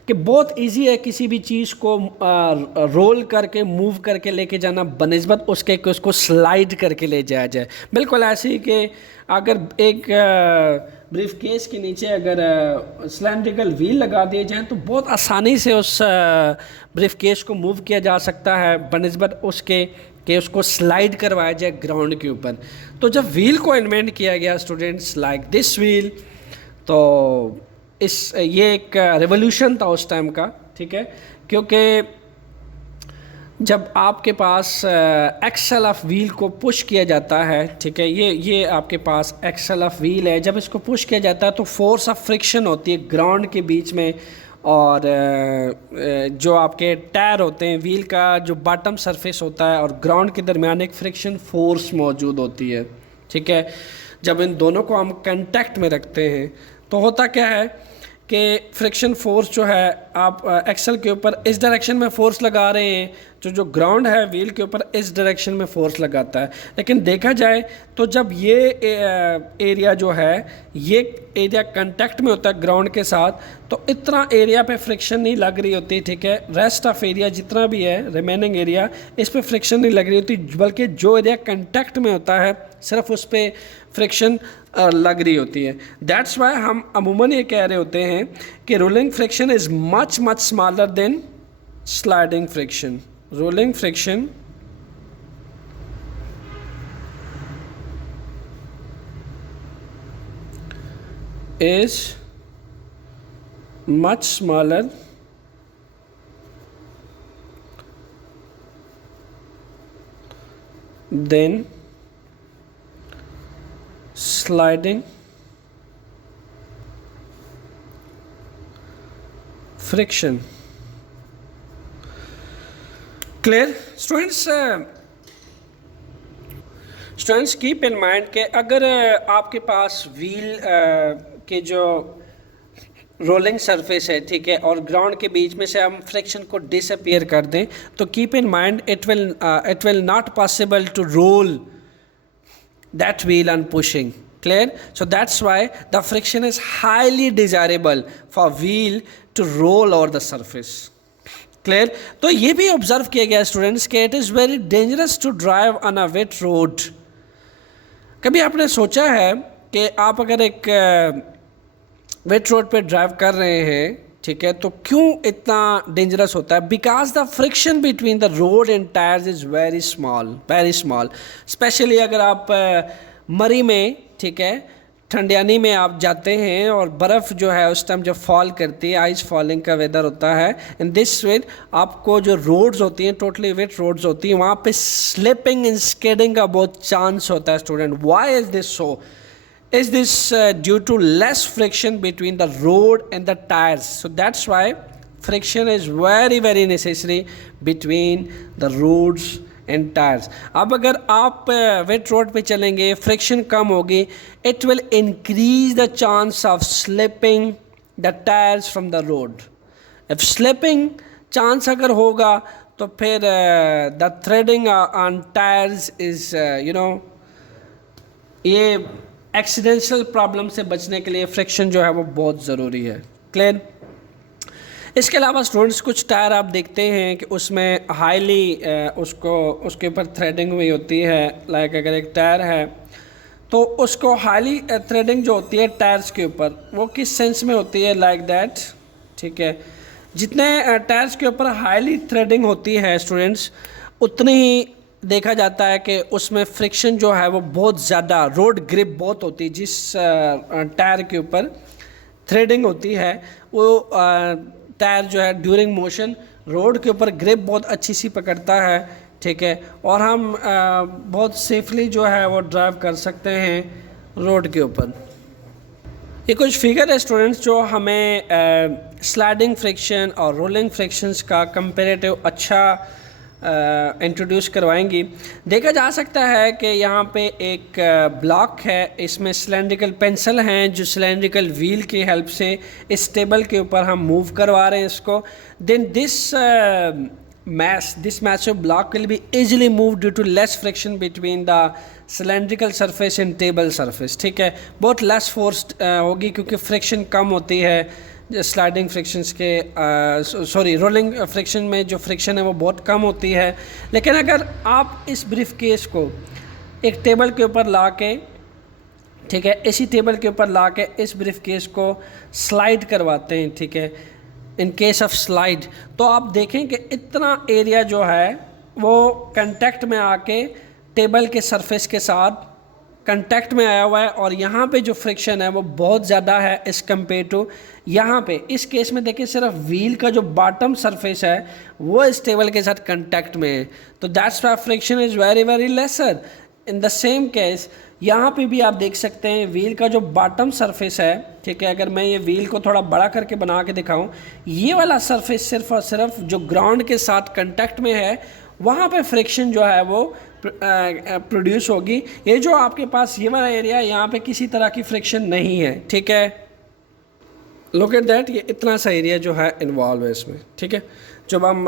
कि बहुत इजी है किसी भी चीज़ को रोल करके मूव करके लेके जाना बनिस्बत उसके कि उसको स्लाइड करके ले जाया जाए। बिल्कुल ऐसे ही कि अगर एक ब्रीफ केस के नीचे अगर सिलेंड्रिकल व्हील लगा दिए जाएँ तो बहुत आसानी से उस ब्रीफ केस को मूव किया जा सकता है बनिस्बत उसके कि उसको स्लाइड करवाया जाए ग्राउंड के ऊपर। तो जब व्हील को इन्वेंट किया गया स्टूडेंट्स लाइक दिस व्हील, तो ये एक रेवोल्यूशन था उस टाइम का, ठीक है, क्योंकि जब आपके पास एक्सल ऑफ व्हील को पुश किया जाता है, ठीक है, ये आपके पास एक्सल ऑफ व्हील है, जब इसको पुश किया जाता है तो फोर्स ऑफ फ्रिक्शन होती है ग्राउंड के बीच में और जो आपके टायर होते हैं व्हील का जो बॉटम सरफेस होता है और ग्राउंड के दरमियान एक फ्रिक्शन फोर्स मौजूद होती है, ठीक है। जब इन दोनों को हम कांटेक्ट में रखते हैं तो होता क्या है कि फ्रिक्शन फोर्स जो है आप एक्सल के ऊपर इस डायरेक्शन में फोर्स लगा रहे हैं, जो ग्राउंड है व्हील के ऊपर इस डायरेक्शन में फोर्स लगाता है। लेकिन देखा जाए तो जब ये एरिया जो है ये एरिया कांटेक्ट में होता है ग्राउंड के साथ तो इतना एरिया पे फ्रिक्शन नहीं लग रही होती, ठीक है। रेस्ट ऑफ एरिया जितना भी है रिमेनिंग एरिया इस पे फ्रिक्शन नहीं लग रही होती, बल्कि जो एरिया कांटेक्ट में होता है सिर्फ उस पर फ्रिक्शन लग रही होती है। दैट्स वाई हम अमूमन ये कह रहे होते हैं कि rolling friction is much much smaller than sliding friction. Rolling friction is much smaller than sliding friction. Clear? Students keep in mind कि अगर आपके पास व्हील के जो रोलिंग सरफेस है, ठीक है, और ग्राउंड के बीच में से हम फ्रिक्शन को डिसअपियर कर दें तो keep in mind it will not possible to roll that wheel on pushing. Clear? So that's why the friction is highly desirable for wheel to roll over the surface. Clear? तो ये भी observe किया गया students कि it is very dangerous to drive on a wet road. कभी आपने सोचा है कि आप अगर एक वेट रोड पे ड्राइव कर रहे हैं, ठीक है, तो क्यों इतना डेंजरस होता है? Because the friction between the road and tyres is very small. Specially अगर आप मरी में, ठीक है, ठंडियानी में आप जाते हैं और बर्फ़ जो है उस टाइम जब फॉल करती है, आइस फॉलिंग का वेदर होता है, इन दिस वे आपको जो रोड्स होती हैं टोटली वेट रोड्स होती हैं, वहाँ पे स्लिपिंग एंड स्केडिंग का बहुत चांस होता है student. Why is this so? Is this due to less friction between the road and the tires? So that's why friction is very necessary between the roads and tires. अब अगर आप wet road पे चलेंगे, friction कम होगी, it will increase the chance of slipping the tires from the road. If slipping chance अगर होगा तो फिर the threading on tires is ये एक्सीडेंशियल प्रॉब्लम से बचने के लिए फ्रिक्शन जो है वो बहुत ज़रूरी है। क्लियर? इसके अलावा स्टूडेंट्स कुछ टायर आप देखते हैं कि उसमें हाईली उसके ऊपर थ्रेडिंग हुई होती है। लाइक अगर एक टायर है तो उसको हाईली थ्रेडिंग जो होती है टायर्स के ऊपर वो किस सेंस में होती है? लाइक दैट, ठीक है, जितने टायर्स के ऊपर हाईली थ्रेडिंग होती है स्टूडेंट्स, उतनी ही देखा जाता है कि उसमें फ्रिक्शन जो है वो बहुत ज़्यादा, रोड ग्रिप बहुत होती है। जिस टायर के ऊपर थ्रेडिंग होती है वो टायर जो है ड्यूरिंग मोशन रोड के ऊपर ग्रिप बहुत अच्छी सी पकड़ता है, ठीक है, और हम बहुत सेफली जो है वो ड्राइव कर सकते हैं रोड के ऊपर। ये कुछ फिगर है स्टूडेंट्स जो हमें स्लाइडिंग फ्रिक्शन और रोलिंग फ्रिक्शंस का कंपेरेटिव अच्छा इंट्रोड्यूस करवाएंगी। देखा जा सकता है कि यहाँ पे एक ब्लॉक है, इसमें सिलेंड्रिकल पेंसिल हैं जो सिलेंड्रिकल व्हील की हेल्प से इस टेबल के ऊपर हम मूव करवा रहे हैं इसको। Then this massive block will be easily moved due to less friction between the cylindrical surface and table surface, ठीक है, बहुत less force होगी क्योंकि फ्रिक्शन कम होती है स्लाइडिंग फ्रिक्शंस के रोलिंग फ्रिक्शन में जो फ्रिक्शन है वो बहुत कम होती है। लेकिन अगर आप इस ब्रीफ केस को एक टेबल के ऊपर ला के, ठीक है, इसी टेबल के ऊपर ला के इस ब्रीफ केस को स्लाइड करवाते हैं, ठीक है, इन केस ऑफ स्लाइड, तो आप देखें कि इतना एरिया जो है वो कांटेक्ट में आके टेबल के सरफेस के साथ कांटेक्ट में आया हुआ है, और यहाँ पे जो फ्रिक्शन है वो बहुत ज़्यादा है इस कंपेयर टू यहाँ पे। इस केस में देखिए सिर्फ व्हील का जो बॉटम सरफेस है वो इस टेबल के साथ कांटेक्ट में है, तो that's why friction is very very lesser. In the same case यहाँ पे भी आप देख सकते हैं व्हील का जो बॉटम सरफेस है, ठीक है, अगर मैं ये व्हील को थोड़ा बड़ा करके बना के दिखाऊं, ये वाला सरफेस सिर्फ और सिर्फ जो ग्राउंड के साथ कांटेक्ट में है वहाँ पे फ्रिक्शन जो है वो प्रोड्यूस होगी। ये जो आपके पास ये वाला एरिया है यहाँ पे किसी तरह की फ्रिक्शन नहीं है, ठीक है, लुक एट दैट, ये इतना सा एरिया जो है इन्वॉल्व है इसमें, ठीक है। जब हम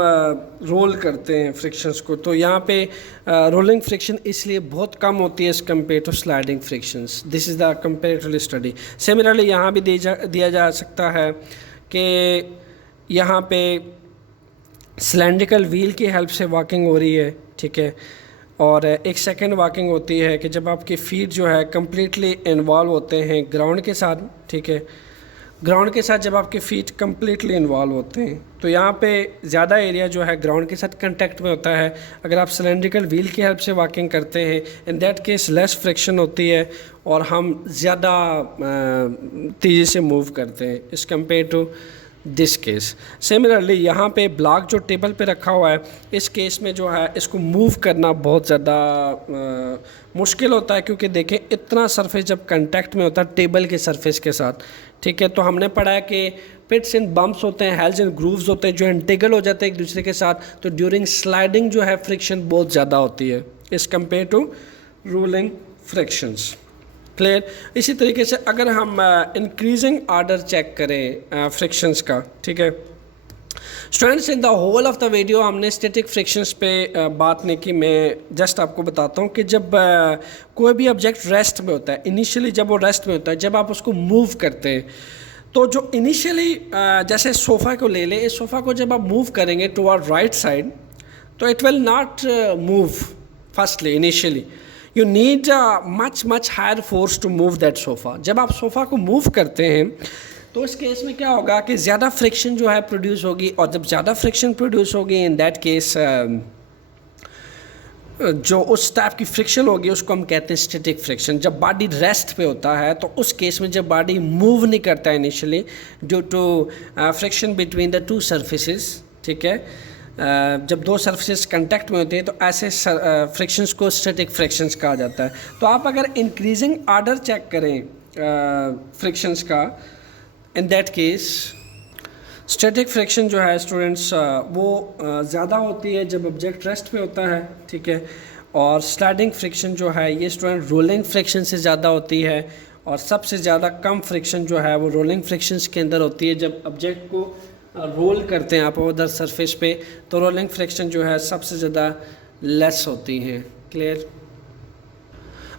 रोल करते हैं फ्रिक्शंस को तो यहाँ पे रोलिंग फ्रिक्शन इसलिए बहुत कम होती है as compare to sliding frictions. This is the comparative study. Similarly यहाँ भी दिया जा सकता है कि यहाँ पे सिलेंड्रिकल व्हील की हेल्प से वॉकिंग हो रही है, ठीक है, और एक सेकंड वॉकिंग होती है कि जब आपके फीट जो है कम्प्लीटली इन्वॉल्व होते हैं ग्राउंड के साथ, ठीक है, ग्राउंड के साथ जब आपके फीट कम्प्लीटली इन्वॉल्व होते हैं तो यहाँ पे ज़्यादा एरिया जो है ग्राउंड के साथ कांटेक्ट में होता है। अगर आप सिलेंड्रिकल व्हील की हेल्प से वॉकिंग करते हैं, इन दैट केस लेस फ्रिक्शन होती है और हम ज़्यादा तेज़ी से मूव करते हैं is compare to this case. Similarly यहाँ पे ब्लॉक जो टेबल पे रखा हुआ है, इस केस में जो है इसको मूव करना बहुत ज़्यादा मुश्किल होता है, क्योंकि देखें इतना सरफेस जब कांटेक्ट में होता है टेबल के सरफेस के साथ, ठीक है, तो हमने पढ़ा है कि पिट्स एंड बम्प्स होते हैं, हेल्स एंड ग्रूव्स होते हैं जो इंटेगल हो जाते हैं एक दूसरे के साथ, तो ड्यूरिंग स्लाइडिंग जो है फ्रिक्शन बहुत ज़्यादा होती है is compare to rolling frictions. Clear. इसी तरीके से अगर हम इंक्रीजिंग आर्डर चेक करें फ्रिक्शंस का, ठीक है students, in the whole of the video हमने स्टैटिक फ्रिक्शंस पे बात नहीं की। मैं जस्ट आपको बताता हूँ कि जब कोई भी ऑब्जेक्ट रेस्ट में होता है, इनिशियली जब वो रेस्ट में होता है, जब आप उसको मूव करते हैं तो जो इनिशियली जैसे सोफ़ा को ले लें, इस सोफ़ा को जब आप मूव करेंगे टुवर्ड राइट साइड तो it will not move firstly initially, you need much higher force to move that sofa. जब आप सोफ़ा को मूव करते हैं तो इस केस में क्या होगा कि ज़्यादा फ्रिक्शन जो है प्रोड्यूस होगी, और जब ज़्यादा फ्रिक्शन प्रोड्यूस होगी इन दैट केस जो उस टाइप की फ्रिक्शन होगी उसको हम कहते हैं स्टैटिक फ्रिक्शन। जब बॉडी रेस्ट पे होता है तो उस केस में जब बॉडी मूव नहीं करता है initially due to friction between the two surfaces, ठीक है, जब दो सर्फेसिस कांटेक्ट में होते हैं तो ऐसे फ्रिक्शंस को स्टैटिक फ्रिक्शंस कहा जाता है। तो आप अगर इंक्रीजिंग आर्डर चेक करें फ्रिक्शंस का, इन दैट केस स्टैटिक फ्रिक्शन जो है स्टूडेंट्स वो ज़्यादा होती है जब ऑब्जेक्ट रेस्ट पे होता है, ठीक है, और स्लाइडिंग फ्रिक्शन जो है ये स्टूडेंट रोलिंग फ्रिक्शन से ज़्यादा होती है, और सबसे ज़्यादा कम फ्रिक्शन जो है वो रोलिंग फ्रिक्शंस के अंदर होती है। जब ऑब्जेक्ट को रोल करते हैं आप उधर सरफेस पे तो रोलिंग फ्रिक्शन जो है सबसे ज़्यादा लेस होती हैं। क्लियर।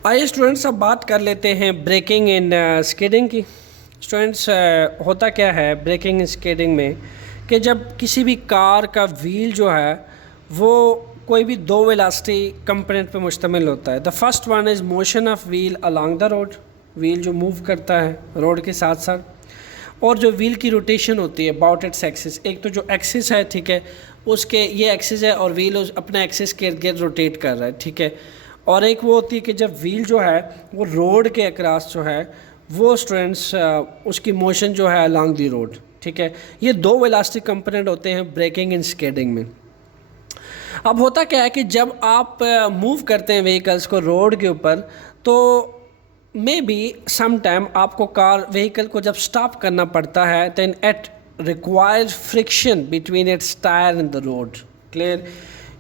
आइए स्टूडेंट्स अब बात कर लेते हैं ब्रेकिंग इन स्किडिंग की। स्टूडेंट्स होता क्या है ब्रेकिंग इन स्किडिंग में कि जब किसी भी कार का व्हील जो है वो कोई भी दो वेलोसिटी कंपोनेंट पे मुश्तमिल होता है। The first one is motion of wheel along the road, wheel जो मूव करता है रोड के साथ साथ, और जो व्हील की रोटेशन होती है अबाउट इट्स एक्सिस, एक तो जो एक्सिस है, ठीक है, उसके ये एक्सिस है और व्हील अपने एक्सिस के इर्द गिर्द रोटेट कर रहा है, ठीक है। और एक वो होती है कि जब व्हील जो है वो रोड के अक्रॉस जो है वो स्टूडेंट्स उसकी मोशन जो है अलॉन्ग दी रोड, ठीक है। ये दो इलास्टिक कंपोनेंट होते हैं ब्रेकिंग एंड स्किडिंग में। अब होता क्या है कि जब आप मूव करते हैं व्हीकल्स को रोड के ऊपर, तो मे बी सम टाइम आपको कार व्हीकल को जब स्टॉप करना पड़ता है, then it requires friction between its tyre and the road. Clear?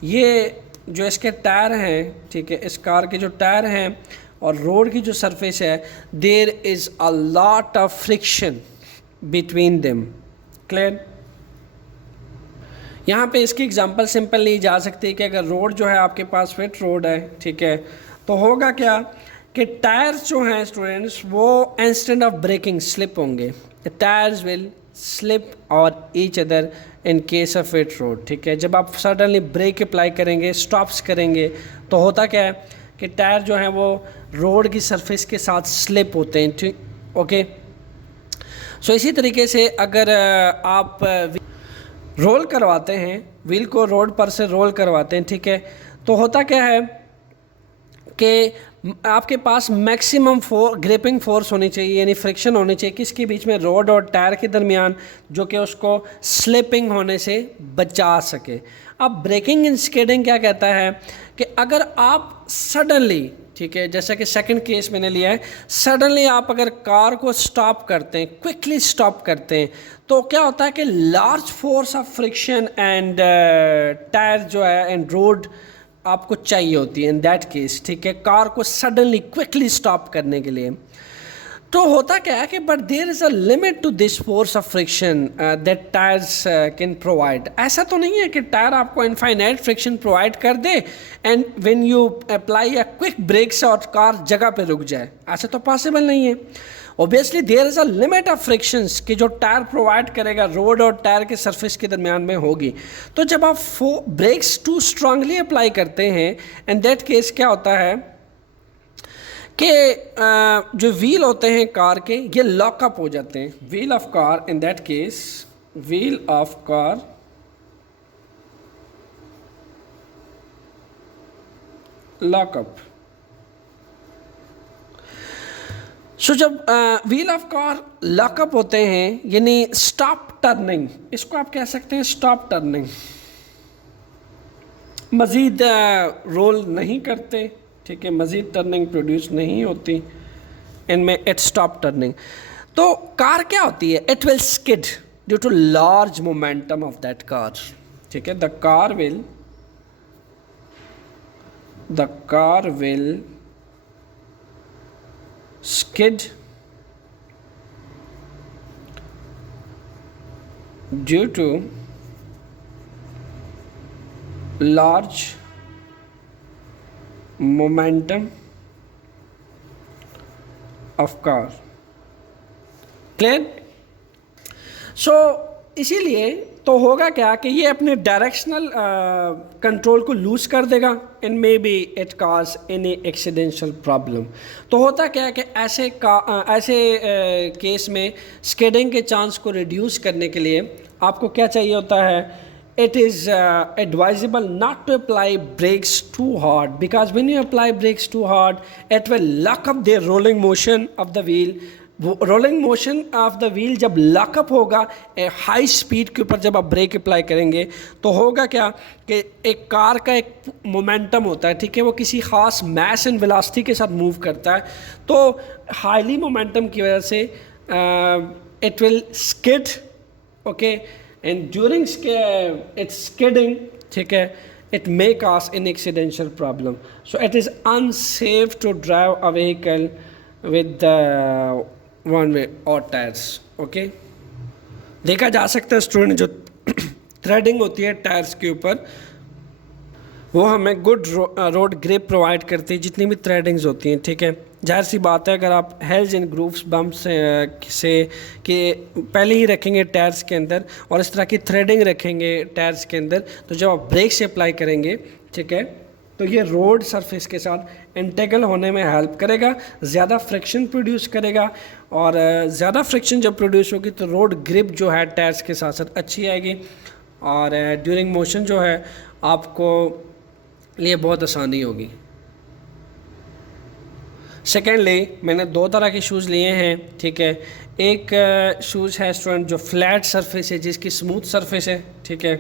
ये जो इसके टायर हैं, ठीक है, इस कार के जो टायर हैं और रोड की जो सरफेस है, there is a lot of friction between them. Clear? यहाँ पे इसकी एग्जांपल सिंपल ली जा सकती है कि अगर रोड जो है आपके पास फिट रोड है, ठीक है, तो होगा क्या कि टायर्स जो हैं स्टूडेंट्स वो इंस्टेंट ऑफ ब्रेकिंग स्लिप होंगे, द टायर्स विल स्लिप और each other in case of fit road, ठीक है। जब आप सडनली ब्रेक अप्लाई करेंगे, स्टॉप्स करेंगे, तो होता क्या है कि टायर जो हैं वो रोड की सरफेस के साथ स्लिप होते हैं, ठीक, ओके। सो इसी तरीके से अगर आप रोल करवाते हैं, व्हील को रोड पर से रोल करवाते हैं, ठीक है, तो होता क्या है कि आपके पास मैक्सिमम ग्रिपिंग फोर्स होनी चाहिए, यानी फ्रिक्शन होनी चाहिए किसके बीच में, रोड और टायर के दरमियान, जो कि उसको स्लिपिंग होने से बचा सके। अब ब्रेकिंग एंड स्किडिंग क्या कहता है कि अगर आप सडनली, ठीक है, जैसा कि सेकंड केस मैंने लिया है, सडनली आप अगर कार को स्टॉप करते हैं, क्विकली स्टॉप करते हैं, तो क्या होता है कि large force of friction and tyre जो है एंड रोड आपको चाहिए होती है इन दैट केस, ठीक है, कार को सडनली क्विकली स्टॉप करने के लिए। तो होता क्या है कि but there is a limit to this force of friction that tyres can provide. ऐसा तो नहीं है कि टायर आपको इनफाइनाइट फ्रिक्शन प्रोवाइड कर दे and when you apply a quick brakes और कार जगह पे रुक जाए, ऐसा तो पॉसिबल नहीं है। Obviously there is a limit of frictions कि जो टायर प्रोवाइड करेगा रोड और टायर के सरफेस के दरमियान में होगी। तो जब आप ब्रेक्स टू स्ट्रांगली अप्लाई करते हैं, एंड दैट केस क्या होता है कि जो व्हील होते हैं कार के, ये लॉकअप हो जाते हैं। Wheel of car, in that case wheel of car lockup. So जब व्हील ऑफ कार लॉकअप होते हैं, यानी स्टॉप टर्निंग, इसको आप कह सकते हैं स्टॉप टर्निंग, मज़ीद रोल नहीं करते, ठीक है, मज़ीद टर्निंग प्रोड्यूस नहीं होती इनमें, इट स्टॉप टर्निंग। तो कार क्या होती है, it will skid due to large momentum of that car, ठीक है, the car will skid due to large momentum of car। Clear? So इसीलिए तो होगा क्या कि ये अपने डायरेक्शनल कंट्रोल को लूज़ कर देगा and maybe it cause any accidental problem. तो होता क्या है कि ऐसे केस में स्किडिंग के चांस को रिड्यूस करने के लिए आपको क्या चाहिए होता है, it is advisable not to apply brakes too hard, because when you apply brakes too hard it will lock up the rolling motion of the wheel। Rolling motion of the wheel जब lockup होगा high speed के ऊपर, जब आप break apply करेंगे तो होगा क्या कि एक कार का एक मोमेंटम होता है, ठीक है, वो किसी ख़ास मैस एंड वेलोसिटी के साथ मूव करता है। तो हाईली मोमेंटम की वजह से it will skid, okay, and during its skidding, ठीक है, it may cause an accidental problem, so it is unsafe to drive a vehicle with the one way और टायर्स, ओके। देखा जा सकता है स्टूडेंट जो थ्रेडिंग होती है टायर्स के ऊपर, वो हमें गुड रोड ग्रिप प्रोवाइड करती है जितनी भी थ्रेडिंग्स होती हैं, ठीक है। जाहिर सी बात है अगर आप हेल्स एंड ग्रूव्स बम्प्स से कि पहले ही रखेंगे टायर्स के अंदर और इस तरह की थ्रेडिंग रखेंगे टायर्स के अंदर, तो जब आप ब्रेक से अप्लाई करेंगे, ठीक है, तो ये रोड सरफेस के साथ इंटेगल होने में हेल्प करेगा, ज़्यादा फ्रिक्शन प्रोड्यूस करेगा, और ज़्यादा फ्रिक्शन जब प्रोड्यूस होगी तो रोड ग्रिप जो है टायर्स के साथ साथ अच्छी आएगी, और ड्यूरिंग मोशन जो है आपको लिए बहुत आसानी होगी। सेकेंडली मैंने दो तरह के शूज़ लिए हैं, ठीक है। एक शूज़ है स्टूडेंट जो फ्लैट सरफेस है, जिसकी स्मूथ सरफेस है, ठीक है।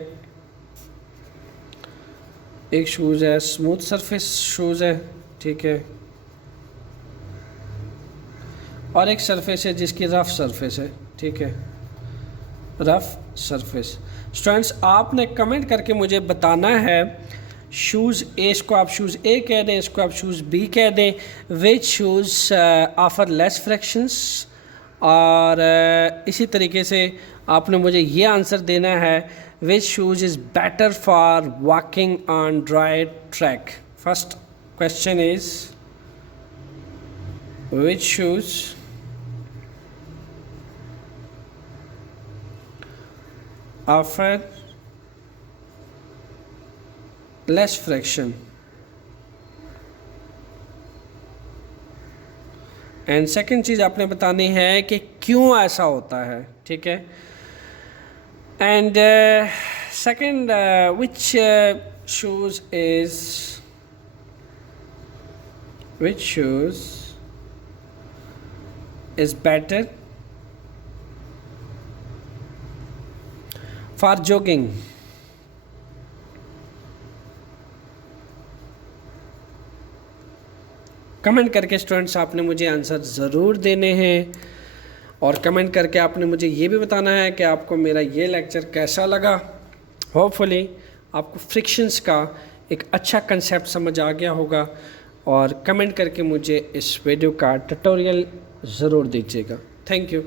एक शूज़ है स्मूथ सरफेस शूज़ है, ठीक है, और एक सरफेस है जिसकी रफ़ सरफेस है, ठीक है, रफ़ सरफेस। स्टूडेंट्स आपने कमेंट करके मुझे बताना है शूज़ ए इसको आप शूज़ ए कह दें, इसको आप शूज़ बी कह दें, विच शूज़ ऑफ़र लेस फ्रैक्शंस, और इसी तरीके से आपने मुझे ये आंसर देना है which shoes is better for walking on dry track. First question is which shoes offer less friction, and second चीज़ आपने बतानी है कि क्यों ऐसा होता है, ठीक है। And second which shoes is better for jogging. Comment करके स्टूडेंट्स आपने मुझे आंसर ज़रूर देने हैं, और कमेंट करके आपने मुझे ये भी बताना है कि आपको मेरा ये लेक्चर कैसा लगा। होपफुली आपको फ्रिक्शंस का एक अच्छा कंसेप्ट समझ आ गया होगा, और कमेंट करके मुझे इस वीडियो का ट्यूटोरियल ज़रूर दीजिएगा। Thank you.